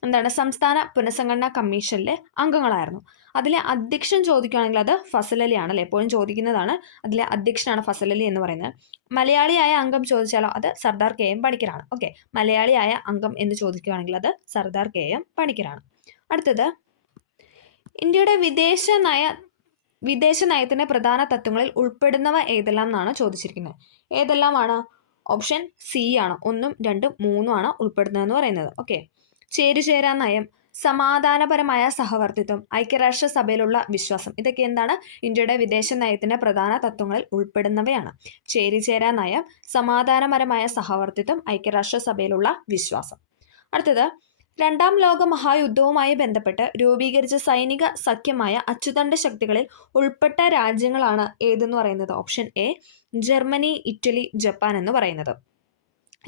എന്താണ് സംസ്ഥാന പുനഃസംഘടനാ കമ്മീഷനിലെ അംഗങ്ങളായിരുന്നു. അതിലെ അധ്യക്ഷൻ ചോദിക്കുകയാണെങ്കിൽ അത് ഫസൽ അലി ആണല്ലേ, എപ്പോഴും ചോദിക്കുന്നതാണ്. അതിലെ അധ്യക്ഷനാണ് ഫസൽ അലി എന്ന് പറയുന്നത്. മലയാളിയായ അംഗം ചോദിച്ചാലോ അത് സർദാർ KM പണിക്കരാണ്. ഓക്കെ, മലയാളിയായ അംഗം എന്ന് ചോദിക്കുകയാണെങ്കിൽ അത് സർദാർ KM പണിക്കരാണ്. അടുത്തത്, ഇന്ത്യയുടെ വിദേശ നയത്തിന്റെ പ്രധാന തത്വങ്ങളിൽ ഉൾപ്പെടുന്നവ ഏതെല്ലാം എന്നാണ് ചോദിച്ചിരിക്കുന്നത്. ഏതെല്ലാമാണ്? ഓപ്ഷൻ സി ആണ്, 1, 2, 3 ആണ് ഉൾപ്പെടുന്നതെന്ന് പറയുന്നത്. ഓക്കെ, ചേരിചേരാ നയം, സമാധാനപരമായ സഹവർത്തിത്വം, ഐക്യരാഷ്ട്രസഭയിലുള്ള വിശ്വാസം, ഇതൊക്കെ എന്താണ് ഇന്ത്യയുടെ വിദേശ നയത്തിന്റെ പ്രധാന തത്വങ്ങളിൽ ഉൾപ്പെടുന്നവയാണ്. ചേരിചേരാ നയം, സമാധാനപരമായ സഹവർത്തിത്വം, ഐക്യരാഷ്ട്രസഭയിലുള്ള വിശ്വാസം. അടുത്തത്, രണ്ടാം ലോക മഹായുദ്ധവുമായി ബന്ധപ്പെട്ട് രൂപീകരിച്ച സൈനിക സഖ്യമായ അച്ചുതണ്ട് ശക്തികളിൽ ഉൾപ്പെട്ട രാജ്യങ്ങളാണ് ഏതെന്ന് പറയുന്നത്. Option A Germany, Italy, Japan എന്ന് പറയുന്നത്.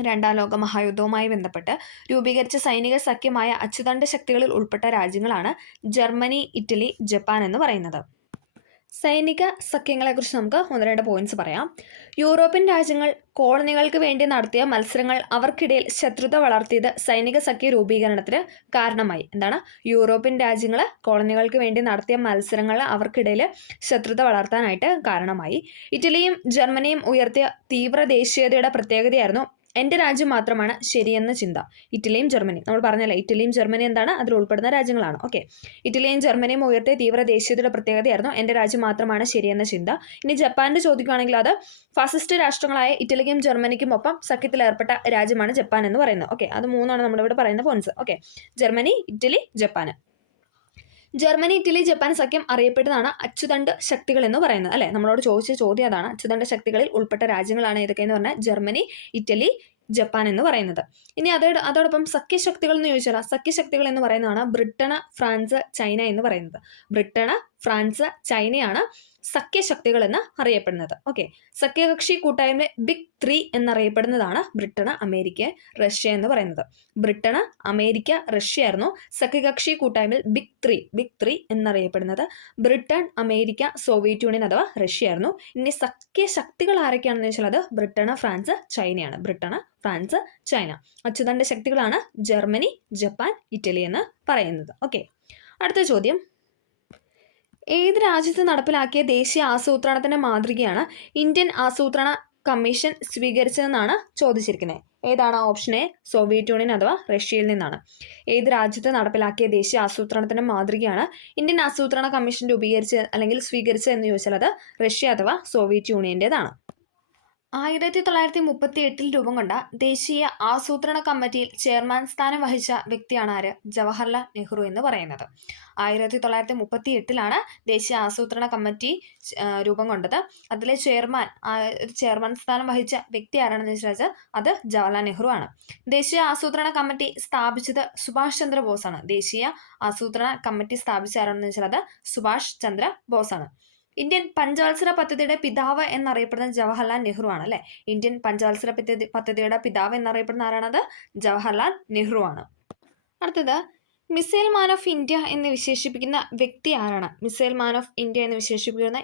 രണ്ടാം ലോക മഹായുദ്ധവുമായി ബന്ധപ്പെട്ട് രൂപീകരിച്ച സൈനിക സഖ്യമായ അച്ചുതണ്ട് ശക്തികളിൽ ഉൾപ്പെട്ട രാജ്യങ്ങളാണ് ജർമ്മനി, ഇറ്റലി, ജപ്പാൻ എന്ന് പറയുന്നത്. സൈനിക സഖ്യങ്ങളെക്കുറിച്ച് നമുക്ക് 1-2 പോയിന്റ്സ് പറയാം. യൂറോപ്യൻ രാജ്യങ്ങൾ കോളനികൾക്ക് വേണ്ടി നടത്തിയ മത്സരങ്ങൾ അവർക്കിടയിൽ ശത്രുത വളർത്തിയത് സൈനിക സഖ്യ രൂപീകരണത്തിന് കാരണമായി. എന്താണ്? യൂറോപ്യൻ രാജ്യങ്ങൾ കോളനികൾക്ക് വേണ്ടി നടത്തിയ മത്സരങ്ങൾ അവർക്കിടയിൽ ശത്രുത വളർത്താനായിട്ട് കാരണമായി. ഇറ്റലിയും ജർമ്മനിയും ഉയർത്തിയ തീവ്ര ദേശീയതയുടെ പ്രത്യേകതയായിരുന്നു എൻ്റെ രാജ്യം മാത്രമാണ് ശരിയെന്ന ചിന്ത. ഇറ്റലിയും ജർമ്മനി നമ്മൾ പറഞ്ഞല്ലേ, ഇറ്റലിയും ജർമ്മനി എന്താണ് അതിൽ ഉൾപ്പെടുന്ന രാജ്യങ്ങളാണ്. ഓക്കെ, ഇറ്റലിയും ജർമ്മനിയും ഉയർത്തിയ തീവ്ര ദേശീയതയുടെ പ്രത്യേകതയായിരുന്നു എൻ്റെ രാജ്യം മാത്രമാണ് ശരിയെന്ന ചിന്ത. ഇനി ജപ്പാന്റെ ചോദിക്കുകയാണെങ്കിൽ അത് ഫാസിസ്റ്റ് രാഷ്ട്രങ്ങളായ ഇറ്റലിക്കും ജർമ്മനിക്കും ഒപ്പം സഖ്യത്തിൽ ഏർപ്പെട്ട രാജ്യമാണ് ജപ്പാൻ എന്ന് പറയുന്നത്. ഓക്കെ, അത് 3 നമ്മളിവിടെ പറയുന്ന points. Okay, Germany, Italy, Japan. Germany, Italy, Japan സഖ്യം അറിയപ്പെട്ടതാണ് അച്ചുതണ്ട് ശക്തികൾ എന്ന് പറയുന്നത് അല്ലെ. നമ്മളോട് ചോദിച്ച ചോദ്യം അതാണ്. അച്ചുതണ്ട് ശക്തികളിൽ ഉൾപ്പെട്ട രാജ്യങ്ങളാണ് ഏതൊക്കെയെന്ന് പറഞ്ഞാൽ ജർമ്മനി, ഇറ്റലി, ജപ്പാൻ എന്ന് പറയുന്നത്. ഇനി അതോടൊപ്പം സഖ്യശക്തികൾ എന്ന് ചോദിച്ചാൽ സഖ്യശക്തികൾ എന്ന് പറയുന്നതാണ് ബ്രിട്ടന്, ഫ്രാൻസ്, ചൈന എന്ന് പറയുന്നത്. ബ്രിട്ടന്, ഫ്രാൻസ്, ചൈനയാണ് സഖ്യശക്തികൾ എന്ന് അറിയപ്പെടുന്നത്. ഓക്കെ, സഖ്യകക്ഷി കൂട്ടായ്മ ബിഗ് 3 എന്നറിയപ്പെടുന്നതാണ് ബ്രിട്ടന്, അമേരിക്ക, റഷ്യ എന്ന് പറയുന്നത്. ബ്രിട്ടന്, അമേരിക്ക, റഷ്യ ആയിരുന്നു സഖ്യകക്ഷി കൂട്ടായ്മയിൽ ബിഗ് 3 എന്നറിയപ്പെടുന്നത്. ബ്രിട്ടൻ, അമേരിക്ക, സോവിയറ്റ് യൂണിയൻ അഥവാ റഷ്യ ആയിരുന്നു. ഇനി സഖ്യശക്തികൾ ആരൊക്കെയാണെന്ന് വെച്ചാൽ അത് ബ്രിട്ടന്, ഫ്രാൻസ്, ചൈനയാണ്. ബ്രിട്ടന്, ഫ്രാൻസ്, ചൈന. അച്ചുതണ്ട് ശക്തികളാണ് ജർമ്മനി, ജപ്പാൻ, ഇറ്റലി എന്ന് പറയുന്നത്. ഓക്കെ, അടുത്ത ചോദ്യം, ഏത് രാജ്യത്ത് നടപ്പിലാക്കിയ ദേശീയ ആസൂത്രണത്തിന്റെ മാതൃകയാണ് ഇന്ത്യൻ ആസൂത്രണ കമ്മീഷൻ സ്വീകരിച്ചതെന്നാണ് ചോദിച്ചിരിക്കുന്നത്. ഏതാണ്? ഓപ്ഷൻ എ സോവിയറ്റ് യൂണിയൻ അഥവാ റഷ്യയിൽ നിന്നാണ്. ഏത് രാജ്യത്ത് നടപ്പിലാക്കിയ ദേശീയ ആസൂത്രണത്തിന്റെ മാതൃകയാണ് ഇന്ത്യൻ ആസൂത്രണ കമ്മീഷൻ രൂപീകരിച്ചത് അല്ലെങ്കിൽ സ്വീകരിച്ചത് എന്ന് ചോദിച്ചാൽ അത് റഷ്യ അഥവാ സോവിയറ്റ് യൂണിയൻ്റെതാണ്. 1938 രൂപം കൊണ്ട ദേശീയ ആസൂത്രണ കമ്മിറ്റിയിൽ ചെയർമാൻ സ്ഥാനം വഹിച്ച വ്യക്തിയാണ് ആര്? ജവഹർലാൽ നെഹ്റു എന്ന് പറയുന്നത്. 1938 ദേശീയ ആസൂത്രണ കമ്മിറ്റി രൂപം കൊണ്ടത്. അതിലെ ചെയർമാൻ സ്ഥാനം വഹിച്ച വ്യക്തി ആരാണെന്ന് വെച്ചാൽ അത് ജവഹർലാൽ നെഹ്റു ആണ്. ദേശീയ ആസൂത്രണ കമ്മിറ്റി സ്ഥാപിച്ചത് സുഭാഷ് ചന്ദ്രബോസ് ആണ്. ദേശീയ ആസൂത്രണ കമ്മിറ്റി സ്ഥാപിച്ച ആരാണെന്ന് വെച്ചാൽ അത് സുഭാഷ് ചന്ദ്ര ബോസ് ആണ്. ഇന്ത്യൻ പഞ്ചവത്സര പദ്ധതിയുടെ പിതാവ് എന്നറിയപ്പെടുന്ന ജവഹർലാൽ നെഹ്റു ആണ് അല്ലെ. ഇന്ത്യൻ പഞ്ചവത്സര പദ്ധതിയുടെ പിതാവ് എന്നറിയപ്പെടുന്ന ആരാണത്? ജവഹർലാൽ നെഹ്റു ആണ്. അടുത്തത് മിസൈൽ മാൻ ഓഫ് ഇന്ത്യ എന്ന് വിശേഷിപ്പിക്കുന്ന വ്യക്തി ആരാണ്? മിസൈൽ മാൻ ഓഫ് ഇന്ത്യ എന്ന് വിശേഷിപ്പിക്കുന്ന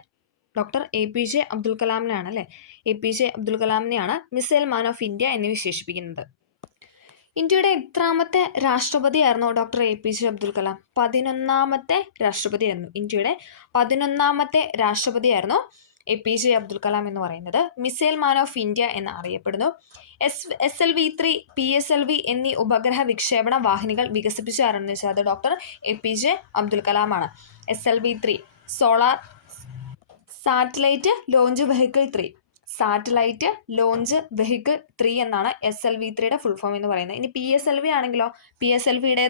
ഡോക്ടർ APJ അബ്ദുൽ കലാമിനെയാണ് അല്ലെ. APJ അബ്ദുൽ കലാമിനെയാണ് മിസൈൽ മാൻ ഓഫ് ഇന്ത്യ എന്ന് വിശേഷിപ്പിക്കുന്നത്. ഇന്ത്യയുടെ എത്രാമത്തെ രാഷ്ട്രപതിയായിരുന്നു ഡോക്ടർ APJ അബ്ദുൽ കലാം? 11ാമത്തെ രാഷ്ട്രപതിയായിരുന്നു. ഇന്ത്യയുടെ 11ാമത്തെ രാഷ്ട്രപതിയായിരുന്നു APJ അബ്ദുൽ കലാം എന്ന് പറയുന്നത്. മിസൈൽ മാൻ ഓഫ് ഇന്ത്യ എന്ന് അറിയപ്പെടുന്നു. SLV-3, PSLV എന്നീ ഉപഗ്രഹ വിക്ഷേപണ വാഹിനികൾ വികസിപ്പിച്ച ആരെന്ന് വെച്ചാൽ അത് ഡോക്ടർ APJ അബ്ദുൽ കലാമാണ്. SLV-3 solar satellite launch vehicle 3, satellite launch vehicle 3 എന്നാണ് SLV-3യുടെ ഫുൾ ഫോം എന്ന് പറയുന്നത്. ഇനി PSLV ആണെങ്കിലോ, PSLVയുടെ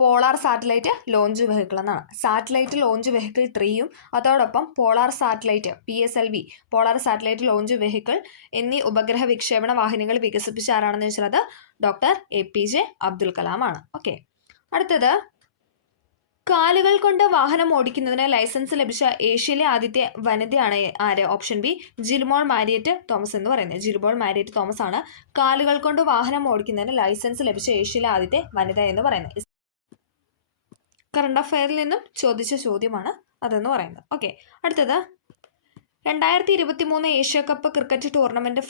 പോളാർ സാറ്റലൈറ്റ് ലോഞ്ച് വെഹിക്കിൾ എന്നാണ്. സാറ്റലൈറ്റ് ലോഞ്ച് വെഹിക്കിൾ 3യും അതോടൊപ്പം polar satellite PSLV polar satellite launch vehicle എന്നീ ഉപഗ്രഹ വിക്ഷേപണ വാഹിനികൾ വികസിപ്പിച്ച ആരാണെന്ന് വെച്ചാൽ അത് ഡോക്ടർ APJ അബ്ദുൽ കലാം ആണ്. ഓക്കെ, അടുത്തത് കാലുകൾ കൊണ്ട് വാഹനം ഓടിക്കുന്നതിന് ലൈസൻസ് ലഭിച്ച ഏഷ്യയിലെ ആദ്യത്തെ വനിതയാണ് ആര്? ഓപ്ഷൻ ബി ജിൽമോൾ മാരിയറ്റ് തോമസ് എന്ന് പറയുന്നത്. ജിൽമോൾ മാരിയറ്റ് തോമസ് ആണ് കാലുകൾ കൊണ്ട് വാഹനം ഓടിക്കുന്നതിന് ലൈസൻസ് ലഭിച്ച ഏഷ്യയിലെ ആദ്യത്തെ വനിത എന്ന് പറയുന്നത്. കറണ്ട് അഫയറിൽ നിന്നും ചോദിച്ച ചോദ്യമാണ് അതെന്ന് പറയുന്നത്. ഓക്കെ, അടുത്തത് 2023 ഏഷ്യ കപ്പ് ക്രിക്കറ്റ് ടൂർണമെന്റ്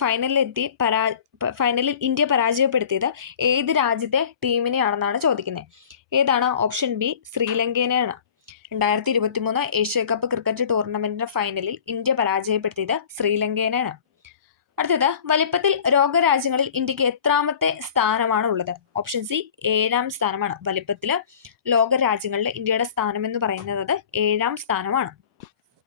ഫൈനലിൽ ഇന്ത്യ പരാജയപ്പെടുത്തിയത് ഏത് രാജ്യത്തെ ടീമിനെയാണെന്നാണ് ചോദിക്കുന്നത്. ഏതാണ്? ഓപ്ഷൻ ബി ശ്രീലങ്കേനെയാണ്. 2023 ഏഷ്യ കപ്പ് ക്രിക്കറ്റ് ടൂർണമെന്റിന്റെ ഫൈനലിൽ ഇന്ത്യ പരാജയപ്പെടുത്തിയത് ശ്രീലങ്കേനെയാണ്. അടുത്തത് വലിപ്പത്തിൽ ലോകരാജ്യങ്ങളിൽ ഇന്ത്യക്ക് എത്രാമത്തെ സ്ഥാനമാണ് ഉള്ളത്? ഓപ്ഷൻ സി 7ാം സ്ഥാനമാണ്. വലിപ്പത്തിൽ ലോകരാജ്യങ്ങളിൽ ഇന്ത്യയുടെ സ്ഥാനം എന്ന് പറയുന്നത് 7ാം സ്ഥാനമാണ്.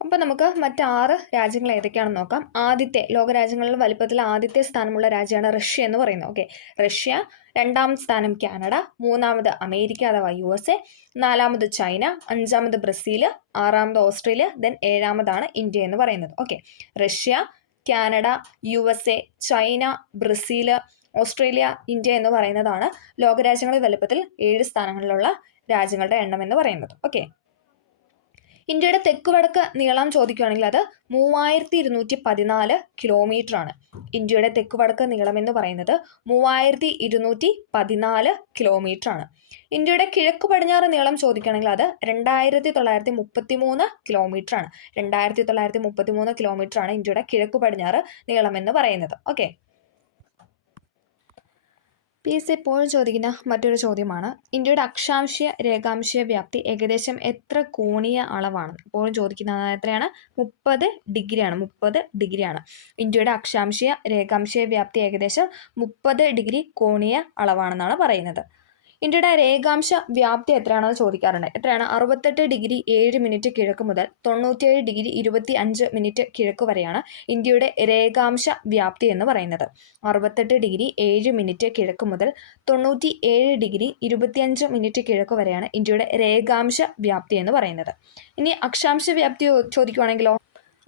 അപ്പോൾ നമുക്ക് മറ്റ് 6 രാജ്യങ്ങൾ ഏതൊക്കെയാണെന്ന് നോക്കാം. ആദ്യത്തെ ലോകരാജ്യങ്ങളിൽ വലിപ്പത്തിൽ ആദ്യത്തെ സ്ഥാനമുള്ള രാജ്യമാണ് റഷ്യ എന്ന് പറയുന്നത്. Okay, Russia. 2ാം സ്ഥാനം കാനഡ, 3ാമത് അമേരിക്ക അഥവാ USA, 4ാമത് ചൈന, 5ാമത് ബ്രസീൽ, 6ാമത് ഓസ്ട്രേലിയ, ദെൻ 7ാമതാണ് ഇന്ത്യ എന്ന് പറയുന്നത്. Okay, Russia, Canada, USA, China, Brazil, Australia, India എന്ന് പറയുന്നതാണ് ലോകരാജ്യങ്ങളിൽ വലിപ്പത്തിൽ 7 സ്ഥാനങ്ങളിലുള്ള രാജ്യങ്ങളുടെ എണ്ണം എന്ന് പറയുന്നത്. ഓക്കെ, ഇന്ത്യയുടെ തെക്കുവടക്ക് നീളം ചോദിക്കുകയാണെങ്കിൽ അത് 3214 കിലോമീറ്റർ ആണ്. ഇന്ത്യയുടെ തെക്കുവടക്ക് നീളം എന്ന് പറയുന്നത് 3214 കിലോമീറ്റർ ആണ്. ഇന്ത്യയുടെ കിഴക്ക് പടിഞ്ഞാറ് നീളം ചോദിക്കുകയാണെങ്കിൽ അത് 2933 കിലോമീറ്റർ ആണ്. 2933 കിലോമീറ്റർ ആണ് ഇന്ത്യയുടെ കിഴക്ക് പടിഞ്ഞാറ് നീളം എന്ന് പറയുന്നത്. ഓക്കെ, PSC എപ്പോഴും ചോദിക്കുന്ന മറ്റൊരു ചോദ്യമാണ് ഇന്ത്യയുടെ അക്ഷാംശീയ രേഖാംശീയ വ്യാപ്തി ഏകദേശം എത്ര കോണീയ അളവാണ്? എപ്പോഴും ചോദിക്കുന്നത് എത്രയാണ്? 30 ഡിഗ്രിയാണ്. 30 ഡിഗ്രിയാണ് ഇന്ത്യയുടെ അക്ഷാംശീയ രേഖാംശീയ വ്യാപ്തി ഏകദേശം 30 ഡിഗ്രി കോണീയ അളവാണെന്നാണ് പറയുന്നത്. ഇന്ത്യയുടെ രേഖാംശ വ്യാപ്തി എത്രയാണെന്ന് ചോദിക്കാറുണ്ട്. എത്രയാണ്? 68 ഡിഗ്രി 7 മിനിറ്റ് കിഴക്ക് മുതൽ 97 ഡിഗ്രി 25 മിനിറ്റ് കിഴക്ക് വരെയാണ് ഇന്ത്യയുടെ രേഖാംശ വ്യാപ്തി എന്ന് പറയുന്നത്. 68 ഡിഗ്രി 7 മിനിറ്റ് കിഴക്ക് മുതൽ 97 ഡിഗ്രി 25 മിനിറ്റ് കിഴക്ക് വരെയാണ് ഇന്ത്യയുടെ രേഖാംശ വ്യാപ്തി എന്ന് പറയുന്നത്. ഇനി അക്ഷാംശ വ്യാപ്തി ചോദിക്കുകയാണെങ്കിലോ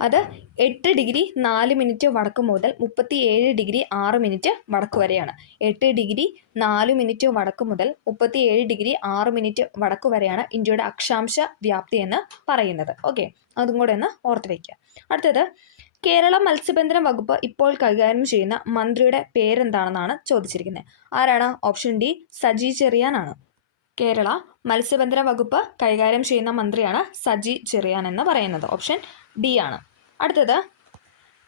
അത് 8 ഡിഗ്രി 4 മിനിറ്റ് വടക്ക് മുതൽ 37 ഡിഗ്രി 6 മിനിറ്റ് വടക്ക് വരെയാണ്. 8 ഡിഗ്രി 4 മിനിറ്റ് വടക്ക് മുതൽ 37 ഡിഗ്രി 6 മിനിറ്റ് വടക്ക് വരെയാണ് ഇന്ത്യയുടെ അക്ഷാംശ വ്യാപ്തി എന്ന് പറയുന്നത്. ഓക്കെ, അതും കൂടെ ഒന്ന് ഓർത്ത് വയ്ക്കുക. അടുത്തത് കേരള മത്സ്യബന്ധന വകുപ്പ് ഇപ്പോൾ കൈകാര്യം ചെയ്യുന്ന മന്ത്രിയുടെ പേരെന്താണെന്നാണ് ചോദിച്ചിരിക്കുന്നത്. ആരാണ്? ഓപ്ഷൻ ഡി സജി ചെറിയാൻ ആണ്. കേരള മത്സ്യബന്ധന വകുപ്പ് കൈകാര്യം ചെയ്യുന്ന മന്ത്രിയാണ് സജി ചെറിയാൻ എന്ന് പറയുന്നത്. ഓപ്ഷൻ ഡി ആണ്. അടുത്തത്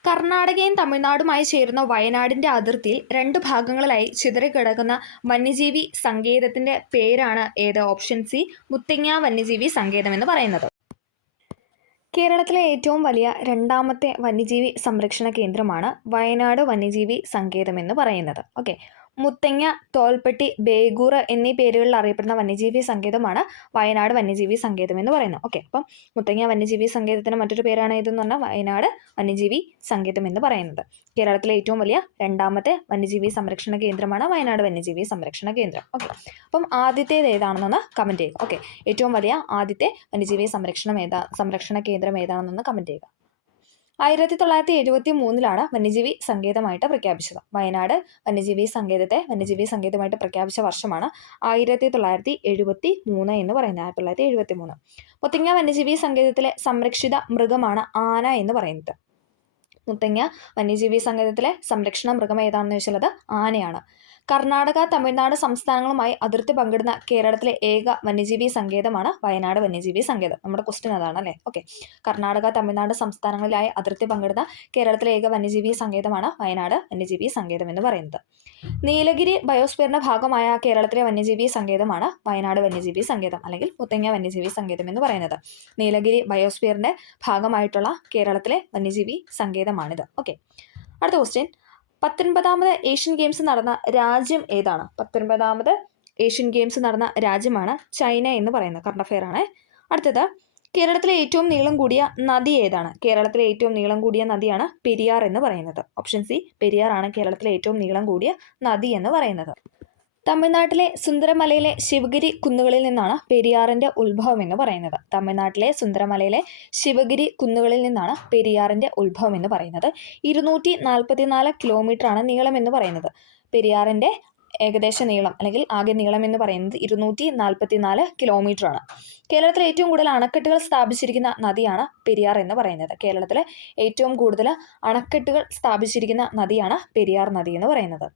കർണാടകയും തമിഴ്നാടുമായി ചേരുന്ന വയനാടിൻ്റെ അതിർത്തിയിൽ 2 ഭാഗങ്ങളിലായി ചിതറിക്കിടക്കുന്ന വന്യജീവി സങ്കേതത്തിൻ്റെ പേരാണ് ഏത്? ഓപ്ഷൻ സി മുത്തങ്ങ വന്യജീവി സങ്കേതം എന്ന് പറയുന്നത്. കേരളത്തിലെ ഏറ്റവും വലിയ 2ാമത്തെ വന്യജീവി സംരക്ഷണ കേന്ദ്രമാണ് വയനാട് വന്യജീവി സങ്കേതം എന്ന് പറയുന്നത്. ഓക്കെ, മുത്തങ്ങ, തോൽപ്പെട്ടി, ബേഗൂർ എന്നീ പേരുകളിൽ അറിയപ്പെടുന്ന വന്യജീവി സങ്കേതമാണ് വയനാട് വന്യജീവി സങ്കേതം എന്ന് പറയുന്നത്. ഓക്കെ, അപ്പം മുത്തങ്ങ വന്യജീവി സങ്കേതത്തിന് മറ്റൊരു പേരാണ് ഇതെന്ന് പറഞ്ഞാൽ വയനാട് വന്യജീവി സങ്കേതം എന്ന് പറയുന്നത്. കേരളത്തിലെ ഏറ്റവും വലിയ 2ാമത്തെ വന്യജീവി സംരക്ഷണ കേന്ദ്രമാണ് വയനാട് വന്യജീവി സംരക്ഷണ കേന്ദ്രം. ഓക്കെ, അപ്പം ആദ്യത്തേത് ഏതാണെന്നൊന്ന് കമൻറ്റ് ചെയ്യുക. ഓക്കെ, ഏറ്റവും വലിയ ആദ്യത്തെ വന്യജീവി സംരക്ഷണ കേന്ദ്രം ഏതാണെന്നൊന്ന് കമൻറ്റ് ചെയ്യുക. 1973 വന്യജീവി സങ്കേതമായിട്ട് പ്രഖ്യാപിച്ചത്. വയനാട് വന്യജീവി സങ്കേതമായിട്ട് പ്രഖ്യാപിച്ച വർഷമാണ് 1973 എന്ന് പറയുന്നത്. 1973. മുത്തങ്ങ വന്യജീവി സങ്കേതത്തിലെ സംരക്ഷിത മൃഗമാണ് ആന എന്ന് പറയുന്നത്. മുത്തങ്ങ വന്യജീവി സങ്കേതത്തിലെ സംരക്ഷണ മൃഗം ഏതാണെന്ന് ചോദിച്ചാൽ അത് ആനയാണ്. കർണാടക, തമിഴ്നാട് സംസ്ഥാനങ്ങളുമായി അതിർത്തി പങ്കിടുന്ന കേരളത്തിലെ ഏക വന്യജീവി സങ്കേതമാണ് വയനാട് വന്യജീവി സങ്കേതം. നമ്മുടെ ക്വസ്റ്റ്യൻ അതാണ് അല്ലേ. ഓക്കെ, കർണാടക, തമിഴ്നാട് സംസ്ഥാനങ്ങളിലായി അതിർത്തി പങ്കിടുന്ന കേരളത്തിലെ ഏക വന്യജീവി സങ്കേതമാണ് വയനാട് വന്യജീവി സങ്കേതം എന്ന് പറയുന്നത്. നീലഗിരി ബയോസ്ഫിയറിന്റെ ഭാഗമായ കേരളത്തിലെ വന്യജീവി സങ്കേതമാണ് വയനാട് വന്യജീവി സങ്കേതം അല്ലെങ്കിൽ മുത്തങ്ങ വന്യജീവി സങ്കേതം എന്ന് പറയുന്നത്. നീലഗിരി ബയോസ്ഫിയറിന്റെ ഭാഗമായിട്ടുള്ള കേരളത്തിലെ വന്യജീവി സങ്കേതമാണിത്. ഓക്കെ, അടുത്ത ക്വസ്റ്റ്യൻ. 19ാമത് ഏഷ്യൻ ഗെയിംസ് നടന്ന രാജ്യം ഏതാണ്? 19ാമത് ഏഷ്യൻ ഗെയിംസ് നടന്ന രാജ്യമാണ് ചൈന എന്ന് പറയുന്നത്. കറണ്ട് അഫെയർ ആണ്. അടുത്തത്, കേരളത്തിലെ ഏറ്റവും നീളം കൂടിയ നദി ഏതാണ്? കേരളത്തിലെ ഏറ്റവും നീളം കൂടിയ നദിയാണ് പെരിയാർ എന്ന് പറയുന്നത്. ഓപ്ഷൻ സി, പെരിയാർ ആണ് കേരളത്തിലെ ഏറ്റവും നീളം കൂടിയ നദി എന്ന് പറയുന്നത്. തമിഴ്നാട്ടിലെ സുന്ദരമലയിലെ ശിവഗിരി കുന്നുകളിൽ നിന്നാണ് പെരിയാറിന്റെ ഉത്ഭവം എന്ന് പറയുന്നത്. തമിഴ്നാട്ടിലെ സുന്ദരമലയിലെ ശിവഗിരി കുന്നുകളിൽ നിന്നാണ് പെരിയാറിന്റെ ഉത്ഭവം എന്ന് പറയുന്നത്. 244 കിലോമീറ്റർ ആണ് നീളം എന്ന് പറയുന്നത്. പെരിയാറിന്റെ ഏകദേശ നീളം അല്ലെങ്കിൽ ആകെ നീളം എന്ന് പറയുന്നത് 244 കിലോമീറ്റർ ആണ്. കേരളത്തിലെ ഏറ്റവും കൂടുതൽ അണക്കെട്ടുകൾ സ്ഥാപിച്ചിരിക്കുന്ന നദിയാണ് പെരിയാർ എന്ന് പറയുന്നത്. കേരളത്തിലെ ഏറ്റവും കൂടുതൽ അണക്കെട്ടുകൾ സ്ഥാപിച്ചിരിക്കുന്ന നദിയാണ് പെരിയാർ നദി എന്ന് പറയുന്നത്.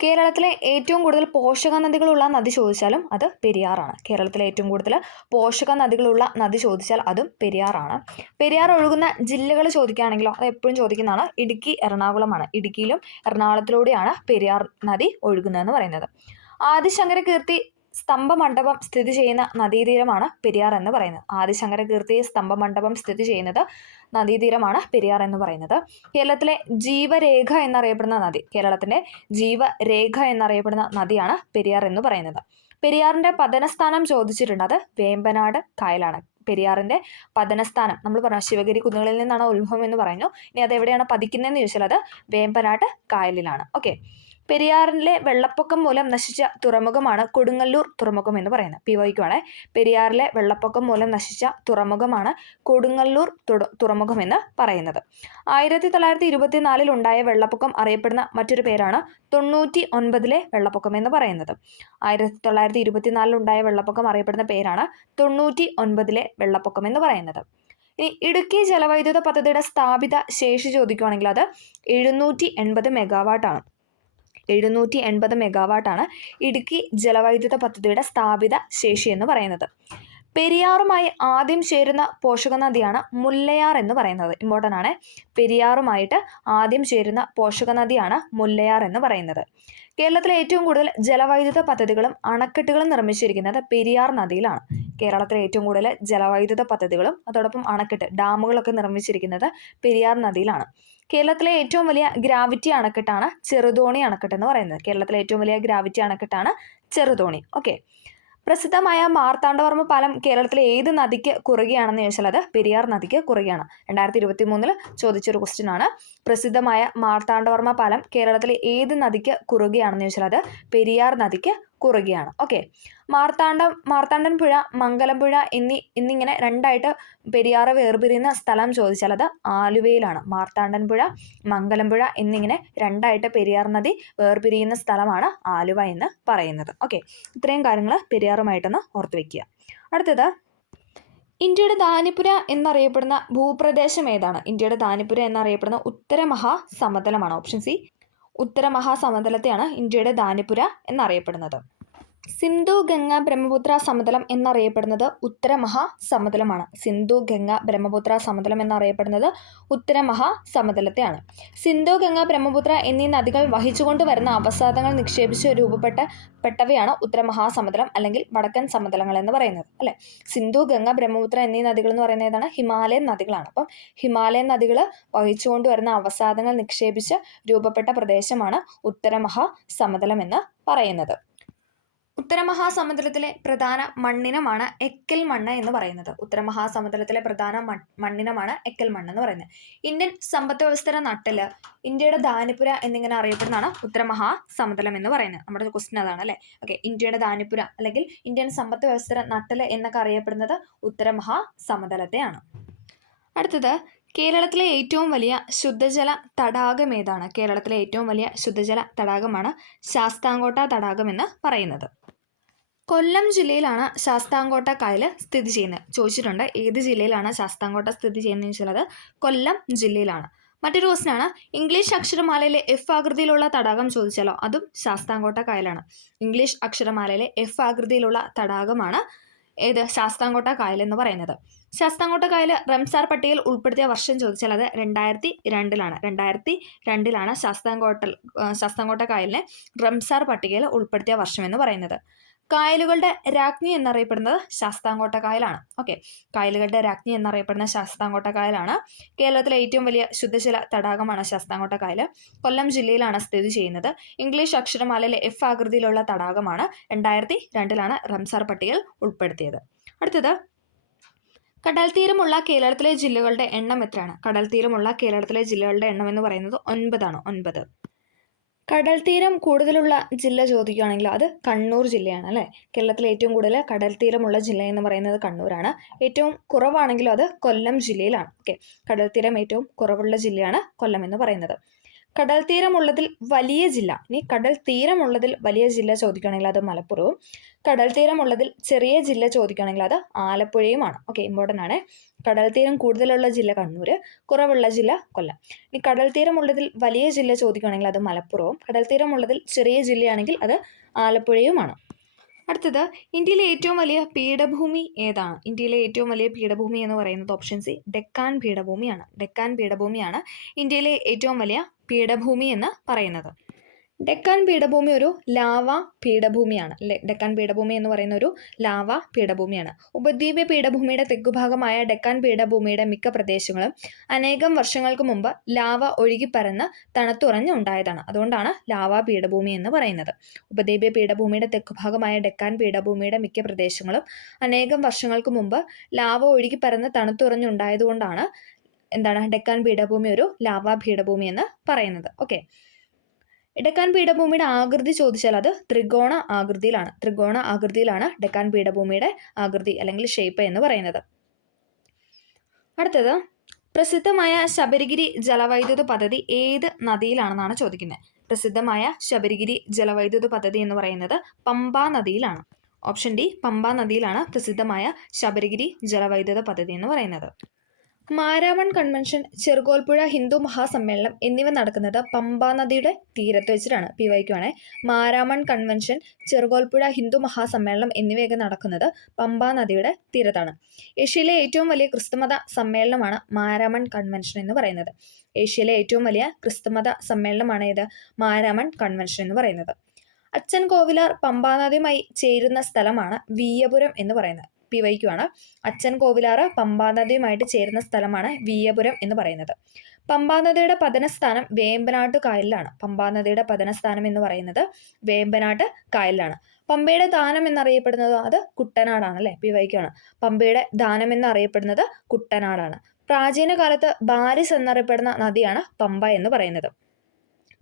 കേരളത്തിലെ ഏറ്റവും കൂടുതൽ പോഷക നദികളുള്ള നദി ചോദിച്ചാലും അത് പെരിയാറാണ്. കേരളത്തിലെ ഏറ്റവും കൂടുതൽ പോഷക നദികളുള്ള നദി ചോദിച്ചാൽ അതും പെരിയാറാണ്. പെരിയാർ ഒഴുകുന്ന ജില്ലകൾ ചോദിക്കുകയാണെങ്കിലോ അത് എപ്പോഴും ചോദിക്കുന്നതാണ് ഇടുക്കി, എറണാകുളമാണ്. ഇടുക്കിയിലും എറണാകുളത്തിലൂടെയാണ് പെരിയാർ നദി ഒഴുകുന്നതെന്ന് പറയുന്നത്. ആദിശങ്കരകീർത്തി സ്തംഭമണ്ഡപം സ്ഥിതി ചെയ്യുന്ന നദീതീരമാണ് പെരിയാർ എന്ന് പറയുന്നത്. ആദിശങ്കരകീർത്തി സ്തംഭമണ്ഡപം സ്ഥിതി ചെയ്യുന്നത് നദീതീരമാണ് പെരിയാർ എന്ന് പറയുന്നത്. കേരളത്തിലെ ജീവരേഖ എന്നറിയപ്പെടുന്ന നദി, കേരളത്തിൻ്റെ ജീവരേഖ എന്നറിയപ്പെടുന്ന നദിയാണ് പെരിയാർ എന്ന് പറയുന്നത്. പെരിയാറിൻ്റെ പതനസ്ഥാനം ചോദിച്ചിട്ടുണ്ട്. അത് വേമ്പനാട് കായലാണ്. പെരിയാറിൻ്റെ പതനസ്ഥാനം നമ്മൾ പറഞ്ഞു ശിവഗിരി കുന്നുകളിൽ നിന്നാണ് ഉത്ഭവം എന്ന് പറഞ്ഞു. ഇനി അതെവിടെയാണ് പതിക്കുന്നതെന്ന് ചോദിച്ചാൽ അത് വേമ്പനാട് കായലിലാണ്. ഓക്കെ, പെരിയാറിലെ വെള്ളപ്പൊക്കം മൂലം നശിച്ച തുറമുഖമാണ് കൊടുങ്ങല്ലൂർ തുറമുഖം എന്ന് പറയുന്നത്. PYQ. പെരിയാറിലെ വെള്ളപ്പൊക്കം മൂലം നശിച്ച തുറമുഖമാണ് കൊടുങ്ങല്ലൂർ തുറമുഖം എന്ന് പറയുന്നത്. 1924 ഉണ്ടായ വെള്ളപ്പൊക്കം അറിയപ്പെടുന്ന മറ്റൊരു പേരാണ് 99 വെള്ളപ്പൊക്കം എന്ന് പറയുന്നത്. 1924 ഉണ്ടായ വെള്ളപ്പൊക്കം അറിയപ്പെടുന്ന പേരാണ് 99 വെള്ളപ്പൊക്കം എന്ന് പറയുന്നത്. ഇനി ഇടുക്കി ജലവൈദ്യുത പദ്ധതിയുടെ സ്ഥാപിത ശേഷി ചോദിക്കുകയാണെങ്കിൽ അത് 780 മെഗാവാട്ടാണ്. 780 മെഗാവാട്ടാണ് ഇടുക്കി ജലവൈദ്യുത പദ്ധതിയുടെ സ്ഥാപിത ശേഷി എന്ന് പറയുന്നത്. പെരിയാറുമായി ആദ്യം ചേരുന്ന പോഷക നദിയാണ് മുല്ലയാർ എന്ന് പറയുന്നത്. ഇമ്പോർട്ടൻ്റ് ആണ്. പെരിയാറുമായിട്ട് ആദ്യം ചേരുന്ന പോഷക നദിയാണ് മുല്ലയാർ എന്ന് പറയുന്നത്. കേരളത്തിലെ ഏറ്റവും കൂടുതൽ ജലവൈദ്യുത പദ്ധതികളും അണക്കെട്ടുകളും നിർമ്മിച്ചിരിക്കുന്നത് പെരിയാർ നദിയിലാണ്. കേരളത്തിലെ ഏറ്റവും കൂടുതൽ ജലവൈദ്യുത പദ്ധതികളും അതോടൊപ്പം അണക്കെട്ട് ഡാമുകളൊക്കെ നിർമ്മിച്ചിരിക്കുന്നത് പെരിയാർ നദിയിലാണ്. കേരളത്തിലെ ഏറ്റവും വലിയ ഗ്രാവിറ്റി അണക്കെട്ടാണ് ചെറുതോണി അണക്കെട്ട് എന്ന് പറയുന്നത്. കേരളത്തിലെ ഏറ്റവും വലിയ ഗ്രാവിറ്റി അണക്കെട്ടാണ് ചെറുതോണി. ഓക്കെ, പ്രസിദ്ധമായ മാർത്താണ്ഡവർമ്മ പാലം കേരളത്തിലെ ഏത് നദിക്ക് കുറുകയാണെന്ന് ചോദിച്ചാൽ അത് പെരിയാർ നദിക്ക് കുറുകയാണ്. 2023 ചോദിച്ചൊരു ക്വസ്റ്റ്യൻ ആണ്. പ്രസിദ്ധമായ മാർത്താണ്ഡവർമ്മ പാലം കേരളത്തിലെ ഏത് നദിക്ക് കുറുകയാണെന്ന് ചോദിച്ചാൽ അത് പെരിയാർ നദിക്ക് കുറുകയാണ്. ഓക്കെ, മാർത്താണ്ഡൻ പുഴ, മംഗലംപുഴ എന്നിങ്ങനെ രണ്ടായിട്ട് പെരിയാറ് വേർപിരിയുന്ന സ്ഥലം ചോദിച്ചാൽ അത് ആലുവയിലാണ്. മാർത്താണ്ഡൻ പുഴ, മംഗലംപുഴ എന്നിങ്ങനെ രണ്ടായിട്ട് പെരിയാർ നദി വേർപിരിയുന്ന സ്ഥലമാണ് ആലുവ എന്ന് പറയുന്നത്. ഓക്കെ, ഇത്രയും കാര്യങ്ങൾ പെരിയാറുമായിട്ടൊന്ന് ഓർത്ത് വയ്ക്കുക. അടുത്തത്, ഇന്ത്യയുടെ ദാനിപുര എന്നറിയപ്പെടുന്ന ഭൂപ്രദേശം ഏതാണ്? ഇന്ത്യയുടെ ദാനിപുര എന്നറിയപ്പെടുന്ന ഉത്തരമഹാസമതലമാണ്. ഓപ്ഷൻ സി, ഉത്തരമഹാസമതലത്തെയാണ് ഇന്ത്യയുടെ ദാനിപുര എന്നറിയപ്പെടുന്നത്. സിന്ധു ഗംഗ ബ്രഹ്മപുത്ര സമതലം എന്നറിയപ്പെടുന്നത് ഉത്തരമഹാസമതലമാണ്. സിന്ധു ഗംഗ ബ്രഹ്മപുത്ര സമതലം എന്നറിയപ്പെടുന്നത് ഉത്തരമഹാസമതലത്തെയാണ്. സിന്ധു ഗംഗ ബ്രഹ്മപുത്ര എന്നീ നദികൾ വഹിച്ചുകൊണ്ട് വരുന്ന അവസാദങ്ങൾ നിക്ഷേപിച്ച് രൂപപ്പെട്ടവയാണ് ഉത്തരമഹാസമതലം അല്ലെങ്കിൽ വടക്കൻ സമതലങ്ങൾ എന്ന് പറയുന്നത് അല്ലെ. സിന്ധു ഗംഗ ബ്രഹ്മപുത്ര എന്നീ നദികൾ എന്ന് പറയുന്നത് ഏതാണ്? ഹിമാലയൻ നദികളാണ്. അപ്പം ഹിമാലയൻ നദികൾ വഹിച്ചുകൊണ്ട് വരുന്ന അവസാദങ്ങൾ നിക്ഷേപിച്ച് രൂപപ്പെട്ട പ്രദേശമാണ് ഉത്തരമഹാസമതലം എന്ന് പറയുന്നത്. ഉത്തരമഹാസമുദ്രത്തിലെ പ്രധാന മണ്ണിനമാണ് എക്കൽ മണ്ണ് എന്ന് പറയുന്നത്. ഉത്തരമഹാസമുദ്രത്തിലെ പ്രധാന മണ്ണിനമാണ് എക്കൽ മണ്ണ് എന്ന് പറയുന്നത്. ഇന്ത്യൻ സമ്പദ് വ്യവസ്ഥയുടെ നട്ടെല്ല്, ഇന്ത്യയുടെ ദാനിപുര എന്നിങ്ങനെ അറിയപ്പെടുന്നതാണ് ഉത്തരമഹാസമുദ്രം എന്ന് പറയുന്നത്. നമ്മുടെ ക്വസ്റ്റ്യൻ അതാണ് അല്ലേ. ഓക്കെ, ഇന്ത്യയുടെ ദാനിപുര അല്ലെങ്കിൽ ഇന്ത്യൻ സമ്പദ് വ്യവസ്ഥയുടെ നട്ടെല്ല് എന്നൊക്കെ അറിയപ്പെടുന്നത് ഉത്തരമഹാസമതലത്തെയാണ്. അടുത്തത്, കേരളത്തിലെ ഏറ്റവും വലിയ ശുദ്ധജല തടാകം ഏതാണ്? കേരളത്തിലെ ഏറ്റവും വലിയ ശുദ്ധജല തടാകമാണ് ശാസ്താംകോട്ട തടാകം എന്ന് പറയുന്നത്. കൊല്ലം ജില്ലയിലാണ് ശാസ്താംകോട്ട കായൽ സ്ഥിതി ചെയ്യുന്നത്. ചോദിച്ചിട്ടുണ്ട് ഏത് ജില്ലയിലാണ് ശാസ്താംകോട്ട സ്ഥിതി ചെയ്യുന്നത് വെച്ചാൽ കൊല്ലം ജില്ലയിലാണ്. മറ്റൊരു ക്വസ്റ്റ്യനാണ്, ഇംഗ്ലീഷ് അക്ഷരമാലയിലെ എഫ് ആകൃതിയിലുള്ള തടാകം ചോദിച്ചാലോ? അതും ശാസ്താംകോട്ട കായലാണ്. ഇംഗ്ലീഷ് അക്ഷരമാലയിലെ എഫ് ആകൃതിയിലുള്ള തടാകമാണ് ഏത്? ശാസ്താംകോട്ട കായൽ എന്ന് പറയുന്നത്. ശാസ്താംകോട്ട കായൽ റംസാർ പട്ടികയിൽ ഉൾപ്പെടുത്തിയ വർഷം ചോദിച്ചാൽ അത് 2002 2002 ശാസ്താംകോട്ട കായലിനെ റംസാർ പട്ടികയിൽ ഉൾപ്പെടുത്തിയ വർഷം എന്ന് പറയുന്നത്. കായലുകളുടെ രാജ്ഞി എന്നറിയപ്പെടുന്നത് ശാസ്താംകോട്ട കായലാണ്. ഓക്കെ, കായലുകളുടെ രാജ്ഞി എന്നറിയപ്പെടുന്ന ശാസ്താംകോട്ട കായലാണ്. കേരളത്തിലെ ഏറ്റവും വലിയ ശുദ്ധജല തടാകമാണ് ശാസ്താംകോട്ട കായൽ. കൊല്ലം ജില്ലയിലാണ് സ്ഥിതി ചെയ്യുന്നത്. ഇംഗ്ലീഷ് അക്ഷരമാലയിലെ എഫ് ആകൃതിയിലുള്ള തടാകമാണ്. 2002 റംസാർ പട്ടികയിൽ ഉൾപ്പെടുത്തിയത്. അടുത്തത്, കടൽ തീരമുള്ള കേരളത്തിലെ ജില്ലകളുടെ എണ്ണം എത്രയാണ്? കടൽ തീരമുള്ള കേരളത്തിലെ ജില്ലകളുടെ എണ്ണം എന്ന് പറയുന്നത് 9 ആണ്. 9. കടൽ തീരം കൂടുതലുള്ള ജില്ല ചോദിക്കുകയാണെങ്കിൽ അത് കണ്ണൂർ ജില്ലയാണ് അല്ലേ. കേരളത്തിലെ ഏറ്റവും കൂടുതൽ കടൽ തീരമുള്ള ജില്ല എന്ന് പറയുന്നത് കണ്ണൂരാണ്. ഏറ്റവും കുറവാണെങ്കിലും അത് കൊല്ലം ജില്ലയിലാണ്. ഓക്കെ, കടൽ തീരം ഏറ്റവും കുറവുള്ള ജില്ലയാണ് കൊല്ലം എന്ന് പറയുന്നത്. കടൽ തീരമുള്ളതിൽ വലിയ ജില്ല, ഇനി കടൽ തീരമുള്ളതിൽ വലിയ ജില്ല ചോദിക്കുകയാണെങ്കിൽ അത് മലപ്പുറവും, കടൽ തീരമുള്ളതിൽ ചെറിയ ജില്ല ചോദിക്കുകയാണെങ്കിൽ അത് ആലപ്പുഴയുമാണ്. ഓക്കെ, ഇമ്പോർട്ടൻ്റ് ആണ്. കടൽ തീരം കൂടുതലുള്ള ജില്ല കണ്ണൂർ, കുറവുള്ള ജില്ല കൊല്ലം. ഇനി കടൽ തീരമുള്ളതിൽ വലിയ ജില്ല ചോദിക്കുകയാണെങ്കിൽ അത് മലപ്പുറവും, കടൽ തീരമുള്ളതിൽ ചെറിയ ജില്ലയാണെങ്കിൽ അത് ആലപ്പുഴയുമാണ്. അടുത്തത്, ഇന്ത്യയിലെ ഏറ്റവും വലിയ പീഠഭൂമി ഏതാണ്? ഇന്ത്യയിലെ ഏറ്റവും വലിയ പീഠഭൂമി എന്ന് പറയുന്നത് ഓപ്ഷൻ സി ഡെക്കാൻ പീഠഭൂമിയാണ്. ഡെക്കാൻ പീഠഭൂമിയാണ് ഇന്ത്യയിലെ ഏറ്റവും വലിയ പീഠഭൂമി എന്ന് പറയുന്നത്. ഡെക്കാൻ പീഠഭൂമി ഒരു ലാവ പീഠഭൂമിയാണ്. ഡെക്കാൻ പീഠഭൂമി എന്ന് പറയുന്ന ഒരു ലാവ പീഠഭൂമിയാണ്. ഉപദ്വീപ പീഠഭൂമിയുടെ തെക്കുഭാഗമായ ഡെക്കാൻ പീഠഭൂമിയുടെ മിക്ക പ്രദേശങ്ങളും അനേകം വർഷങ്ങൾക്ക് മുമ്പ് ലാവ ഒഴുകിപ്പരന്ന് തണുത്തുറഞ്ഞ് ഉണ്ടായതാണ്. അതുകൊണ്ടാണ് ലാവ പീഠഭൂമി എന്ന് പറയുന്നത്. ഉപദ്വീപ പീഠഭൂമിയുടെ തെക്കുഭാഗമായ ഡെക്കാൻ പീഠഭൂമിയുടെ മിക്ക പ്രദേശങ്ങളും അനേകം വർഷങ്ങൾക്ക് മുമ്പ് ലാവ ഒഴുകിപ്പരന്ന് തണുത്തുറഞ്ഞുണ്ടായതുകൊണ്ടാണ് ഡെക്കാൻ പീഠഭൂമി ഒരു ലാവ പീഠഭൂമി എന്ന് പറയുന്നത്. ഓക്കെ, ഡെക്കാൻ പീഠഭൂമിയുടെ ആകൃതി ചോദിച്ചാൽ അത് ത്രികോണ ആകൃതിയിലാണ്. ത്രികോണ ആകൃതിയിലാണ് ഡെക്കാൻ പീഠഭൂമിയുടെ ആകൃതി അല്ലെങ്കിൽ ഷേപ്പ് എന്ന് പറയുന്നത്. അടുത്തത്, പ്രസിദ്ധമായ ശബരിഗിരി ജലവൈദ്യുത പദ്ധതി ഏത് നദിയിലാണെന്നാണ് ചോദിക്കുന്നത്. പ്രസിദ്ധമായ ശബരിഗിരി ജലവൈദ്യുത പദ്ധതി എന്ന് പറയുന്നത് പമ്പാ നദിയിലാണ്. ഓപ്ഷൻ ഡി, പമ്പാ നദിയിലാണ് പ്രസിദ്ധമായ ശബരിഗിരി ജലവൈദ്യുത പദ്ധതി എന്ന് പറയുന്നത്. മാരാമൺ കൺവെൻഷൻ, ചെറുകോൽപ്പുഴ ഹിന്ദു മഹാസമ്മേളനം എന്നിവ നടക്കുന്നത് പമ്പാ നദിയുടെ തീരത്ത് വെച്ചിട്ടാണ്. പിവൈക്കുവാണേ. മാരാമൺ കൺവെൻഷൻ, ചെറുകോൽപ്പുഴ ഹിന്ദു മഹാസമ്മേളനം എന്നിവയൊക്കെ നടക്കുന്നത് പമ്പാ നദിയുടെ തീരത്താണ്. ഏഷ്യയിലെ ഏറ്റവും വലിയ ക്രിസ്തുമത സമ്മേളനമാണ് മാരാമൺ കൺവെൻഷൻ എന്ന് പറയുന്നത്. ഏഷ്യയിലെ ഏറ്റവും വലിയ ക്രിസ്തുമത സമ്മേളനമാണ് ഇത് മാരാമൺ കൺവെൻഷൻ എന്ന് പറയുന്നത്. അച്ഛൻ കോവിലാർ പമ്പാ നദിയുമായി ചേരുന്ന സ്ഥലമാണ് വീയപുരം എന്ന് പറയുന്നത്. പിവൈക്കുവാണ്. അച്ഛൻ കോവിലാറ് പമ്പാ നദിയുമായിട്ട് ചേരുന്ന സ്ഥലമാണ് വീയപുരം എന്ന് പറയുന്നത്. പമ്പാ നദിയുടെ പതനസ്ഥാനം വേമ്പനാട്ട് കായലിലാണ്. പമ്പാ നദിയുടെ പതനസ്ഥാനം എന്ന് പറയുന്നത് വേമ്പനാട്ട് കായലിലാണ്. പമ്പയുടെ ദാനം എന്നറിയപ്പെടുന്നത് അത് കുട്ടനാടാണ് അല്ലേ. പിവൈക്കുവാണ്. പമ്പയുടെ ദാനം എന്നറിയപ്പെടുന്നത് കുട്ടനാടാണ്. പ്രാചീന കാലത്ത് ബാരിസ് എന്നറിയപ്പെടുന്ന നദിയാണ് പമ്പ എന്ന് പറയുന്നത്.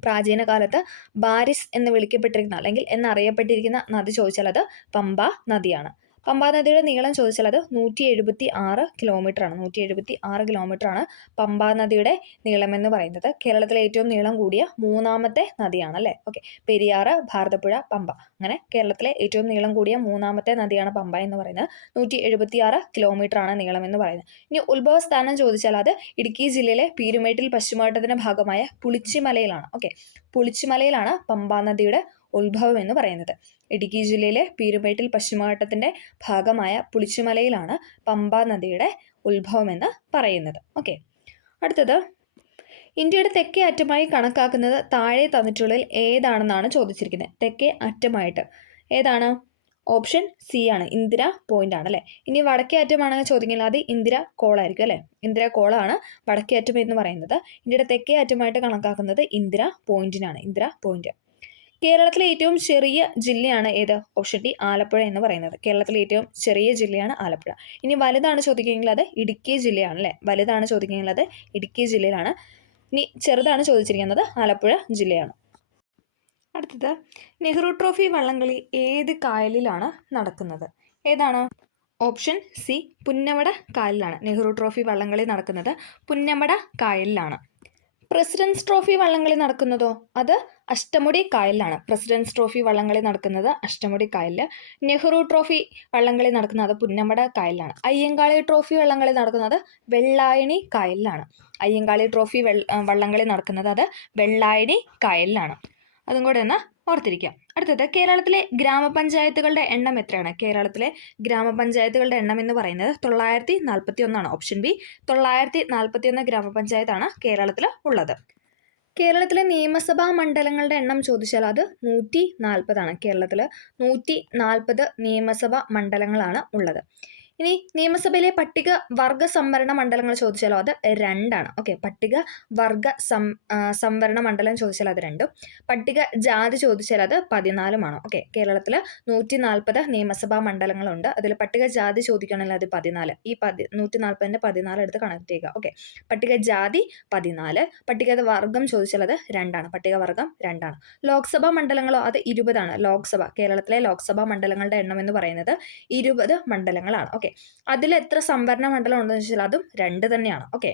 പ്രാചീന കാലത്ത് ബാരിസ് എന്ന് വിളിക്കപ്പെട്ടിരിക്കുന്ന അല്ലെങ്കിൽ എന്നറിയപ്പെട്ടിരിക്കുന്ന നദി ചോദിച്ചാൽ അത് പമ്പ നദിയാണ്. പമ്പാ നദിയുടെ നീളം ചോദിച്ചാൽ അത് 176 കിലോമീറ്ററാണ്. 176 കിലോമീറ്ററാണ് പമ്പാ നദിയുടെ നീളമെന്ന് പറയുന്നത്. കേരളത്തിലെ ഏറ്റവും നീളം കൂടിയ 3ാമത്തെ നദിയാണ് അല്ലേ. ഓക്കെ, പെരിയാറ്, ഭാരതപ്പുഴ, പമ്പ, അങ്ങനെ കേരളത്തിലെ ഏറ്റവും നീളം കൂടിയ 3ാമത്തെ നദിയാണ് പമ്പ എന്ന് പറയുന്നത്. 176 കിലോമീറ്ററാണ് നീളമെന്ന് പറയുന്നത്. ഇനി ഉത്ഭവസ്ഥാനം ചോദിച്ചാൽ അത് ഇടുക്കി ജില്ലയിലെ പീരുമേട്ടിൽ പശ്ചിമഘട്ടത്തിന്റെ ഭാഗമായ പുളിച്ചിമലയിലാണ്. ഓക്കെ, പുളിച്ചിമലയിലാണ് പമ്പാ നദിയുടെ ഉത്ഭവം എന്ന് പറയുന്നത്. ഇടുക്കി ജില്ലയിലെ പീരുമേട്ടിൽ പശ്ചിമഘട്ടത്തിന്റെ ഭാഗമായ പുളിച്ചിമലയിലാണ് പമ്പാ നദിയുടെ ഉത്ഭവം എന്ന് പറയുന്നത്. ഓക്കെ, അടുത്തത്, ഇന്ത്യയുടെ തെക്കേ അറ്റമായി കണക്കാക്കുന്നത് താഴെ തന്നിട്ടുള്ളതിൽ ഏതാണെന്നാണ് ചോദിച്ചിരിക്കുന്നത്. തെക്കേ അറ്റമായിട്ട് ഏതാണ്? ഓപ്ഷൻ സി ആണ്, ഇന്ദിര പോയിന്റ് ആണ് അല്ലേ. ഇനി വടക്കേ അറ്റമാണെങ്കിൽ ചോദിക്കുന്നത് അത് ഇന്ദിര കോളായിരിക്കും അല്ലേ. ഇന്ദിര കോളാണ് വടക്കേ അറ്റം എന്ന് പറയുന്നത്. ഇന്ത്യയുടെ തെക്കേ അറ്റമായിട്ട് കണക്കാക്കുന്നത് ഇന്ദിര പോയിന്റിനാണ്. ഇന്ദിര പോയിന്റ്. കേരളത്തിലെ ഏറ്റവും ചെറിയ ജില്ലയാണ് ഏത്? ഓപ്ഷൻ ഡി, ആലപ്പുഴ എന്ന് പറയുന്നത്. കേരളത്തിലെ ഏറ്റവും ചെറിയ ജില്ലയാണ് ആലപ്പുഴ. ഇനി വലുതാണ് ചോദിക്കുകയെങ്കിൽ അത് ഇടുക്കി ജില്ലയാണ് അല്ലേ. വലുതാണ് ചോദിക്കുകയെങ്കിൽ അത് ഇടുക്കി ജില്ലയിലാണ്. ഇനി ചെറുതാണ് ചോദിച്ചിരിക്കുന്നത് ആലപ്പുഴ ജില്ലയാണ്. അടുത്തത്, നെഹ്റു ട്രോഫി വള്ളംകളി ഏത് കായലിലാണ് നടക്കുന്നത്? ഏതാണ്? ഓപ്ഷൻ സി പുന്നമട കായലിലാണ്. നെഹ്റു ട്രോഫി വള്ളംകളി നടക്കുന്നത് പുന്നമട കായലിലാണ്. പ്രസിഡൻസ് ട്രോഫി വള്ളംകളി നടക്കുന്നതോ അത് അഷ്ടമുടി കായലിലാണ്. പ്രസിഡൻസ് ട്രോഫി വള്ളംകളി നടക്കുന്നത് അഷ്ടമുടി കായലിൽ. നെഹ്റു ട്രോഫി വള്ളംകളി നടക്കുന്നത് പുന്നമട കായലിലാണ്. അയ്യങ്കാളി ട്രോഫി വള്ളംകളി നടക്കുന്നത് വെള്ളായണി കായലിലാണ്. അയ്യങ്കാളി ട്രോഫി വള്ളംകളി നടക്കുന്നത് അത് വെള്ളായണി കായലിലാണ്. അതും കൂടെ ഒന്ന് ഓർത്തിരിക്കാം. അടുത്തത് കേരളത്തിലെ ഗ്രാമപഞ്ചായത്തുകളുടെ എണ്ണം എത്രയാണ്? കേരളത്തിലെ ഗ്രാമപഞ്ചായത്തുകളുടെ എണ്ണം എന്ന് പറയുന്നത് 941 ഓപ്ഷൻ ബി 941 ഗ്രാമപഞ്ചായത്താണ് കേരളത്തിൽ ഉള്ളത്. കേരളത്തിലെ നിയമസഭാ മണ്ഡലങ്ങളുടെ എണ്ണം ചോദിച്ചാൽ അത് 140 കേരളത്തിൽ 140 നിയമസഭാ മണ്ഡലങ്ങളാണ് ഉള്ളത്. ഇനി നിയമസഭയിലെ പട്ടിക വർഗ സംവരണ മണ്ഡലങ്ങൾ ചോദിച്ചാലോ അത് 2 ഓക്കെ. പട്ടിക വർഗ സംവരണ മണ്ഡലം ചോദിച്ചാൽ അത് 2. പട്ടിക ജാതി ചോദിച്ചാൽ അത് 14 ഓക്കെ. കേരളത്തിൽ 140 നിയമസഭാ മണ്ഡലങ്ങളുണ്ട്. അതിൽ പട്ടിക ജാതി ചോദിക്കുകയാണെങ്കിൽ അത് 14. ഈ 140ൻ്റെ 14 എടുത്ത് കണക്ട് ചെയ്യുക. ഓക്കെ. പട്ടിക ജാതി 14. പട്ടിക വർഗം ചോദിച്ചാൽ അത് 2. പട്ടിക വർഗം 2. ലോക്സഭാ മണ്ഡലങ്ങളോ അത് 20. ലോക്സഭ കേരളത്തിലെ ലോക്സഭാ മണ്ഡലങ്ങളുടെ എണ്ണം എന്ന് പറയുന്നത് 20 മണ്ഡലങ്ങളാണ്. ഓക്കെ. അതിൽ എത്ര സംവരണ മണ്ഡലം ഉണ്ടെന്ന് വെച്ചാൽ അതും 2 തന്നെയാണ്. ഓക്കെ.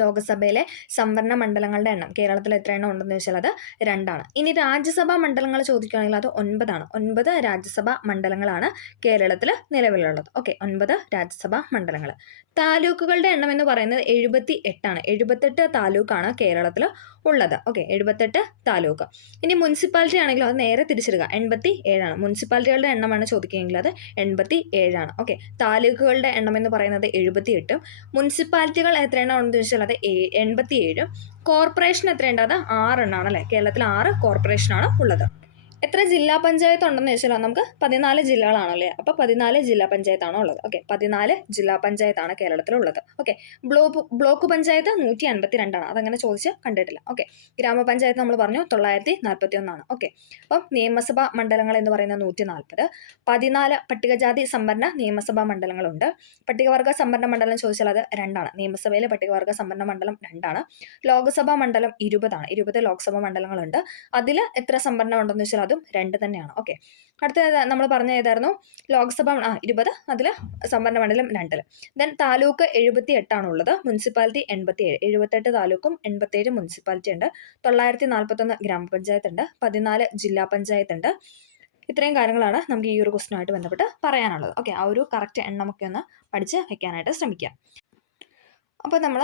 ലോകസഭയിലെ സംവരണ മണ്ഡലങ്ങളുടെ എണ്ണം കേരളത്തിൽ എത്ര എണ്ണം ഉണ്ടെന്ന് വെച്ചാൽ അത് 2. ഇനി രാജ്യസഭാ മണ്ഡലങ്ങൾ ചോദിക്കുകയാണെങ്കിൽ അത് 9. 9 രാജ്യസഭാ മണ്ഡലങ്ങളാണ് കേരളത്തിൽ നിലവിലുള്ളത്. ഓക്കെ. 9 രാജ്യസഭാ മണ്ഡലങ്ങൾ. താലൂക്കുകളുടെ എണ്ണം എന്ന് പറയുന്നത് 78. 78 താലൂക്കാണ് കേരളത്തിൽ ഉള്ളത്. ഓക്കെ. 78 താലൂക്ക്. ഇനി മുനിസിപ്പാലിറ്റി ആണെങ്കിലും അത് നേരെ തിരിച്ചിടുക. 87. മുനിസിപ്പാലിറ്റികളുടെ എണ്ണമാണ് ചോദിക്കുകയെങ്കിൽ അത് 87. ഓക്കെ. താലൂക്കുകളുടെ എണ്ണം എന്ന് പറയുന്നത് 78. മുനിസിപ്പാലിറ്റികൾ എത്ര എണ്ണം ഉണ്ടെന്ന് ചോദിച്ചാൽ അത് 87. കോർപ്പറേഷൻ എത്രയുണ്ട്? അത് 6 എണ്ണമാണ് അല്ലേ. കേരളത്തിൽ 6 കോർപ്പറേഷനാണ് ഉള്ളത്. എത്ര ജില്ലാ പഞ്ചായത്ത് ഉണ്ടെന്ന് ചോദിച്ചാൽ നമുക്ക് 14 ജില്ലകളാണല്ലേ. അപ്പോൾ 14 ജില്ലാ പഞ്ചായത്താണോ ഉള്ളത്. ഓക്കെ. 14 ജില്ലാ പഞ്ചായത്താണ് കേരളത്തിലുള്ളത്. ഓക്കെ. ബ്ലോക്ക് പഞ്ചായത്ത് 152. അതങ്ങനെ ചോദിച്ച് കണ്ടിട്ടില്ല. ഓക്കെ. ഗ്രാമപഞ്ചായത്ത് നമ്മൾ പറഞ്ഞു 941. ഓക്കെ. അപ്പം നിയമസഭാ മണ്ഡലങ്ങൾ എന്ന് പറയുന്നത് 140. 14 പട്ടികജാതി സംവരണ നിയമസഭാ മണ്ഡലങ്ങളുണ്ട്. പട്ടികവർഗ സംവരണ മണ്ഡലം ചോദിച്ചാൽ അത് 2. നിയമസഭയിലെ പട്ടികവർഗ സംവരണ മണ്ഡലം 2. ലോക്സഭാ മണ്ഡലം 20. 20 ലോക്സഭാ മണ്ഡലങ്ങളുണ്ട്. അതിൽ എത്ര സംവരണം ഉണ്ടെന്ന് വെച്ചാൽ അതും 2 തന്നെയാണ്. ഓക്കെ. അടുത്ത നമ്മൾ പറഞ്ഞ ഏതായിരുന്നു? ലോക്സഭ 20. അതിൽ സംവരണ മണ്ഡലം 2. ദെൻ താലൂക്ക് 78 ഉള്ളത്. മുനിസിപ്പാലിറ്റി 87. 78 താലൂക്കും 87 മുനിസിപ്പാലിറ്റി ഉണ്ട്. 941 ഗ്രാമപഞ്ചായത്ത് ഉണ്ട്. 14 ജില്ലാ പഞ്ചായത്ത് ഉണ്ട്. ഇത്രയും കാര്യങ്ങളാണ് നമുക്ക് ഈ ഒരു ക്വസ്റ്റിനുമായിട്ട് ബന്ധപ്പെട്ട് പറയാനുള്ളത്. ഓക്കെ. ആ ഒരു കറക്റ്റ് എണ്ണമൊക്കെ ഒന്ന് പഠിച്ച് വെക്കാനായിട്ട് ശ്രമിക്കുക. അപ്പോൾ നമ്മൾ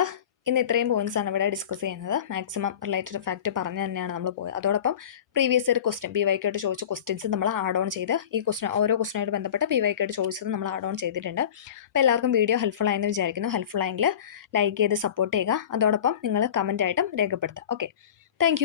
ഇന്ന് ഇത്രയും പോയിന്റ്സാണ് ഇവിടെ ഡിസ്കസ് ചെയ്യുന്നത്. മാക്സിമം റിലേറ്റഡ് ഫാക്റ്റ് പറഞ്ഞു തന്നെയാണ് നമ്മൾ പോയത്. അതോടൊപ്പം പ്രീവിയസ് ഇയർ ക്വസ്റ്റ്യൻ PYQ ആയിട്ട് ചോദിച്ച ക്വസ്റ്റ്യൻസ് നമ്മൾ ആഡ് ഓൺ ചെയ്ത് ഈ ക്വസ്റ്റ്യൻ ഓരോ ക്വസ്റ്റ്യനായിട്ട് ബന്ധപ്പെട്ട് PYQ ആയിട്ട് ചോദിച്ചത് നമ്മൾ ആഡ് ഓൺ ചെയ്തിട്ടുണ്ട്. അപ്പോൾ എല്ലാവർക്കും വീഡിയോ ഹെൽപ്ഫുൾ ആയെന്ന് വിചാരിക്കുന്നു. ഹെൽപ്ഫുൾ ആയെങ്കിൽ ലൈക്ക് ചെയ്ത് സപ്പോർട്ട് ചെയ്യുക. അതോടൊപ്പം നിങ്ങൾ കമൻ്റ് ആയിട്ടും രേഖപ്പെടുത്തുക. ഓക്കെ. താങ്ക്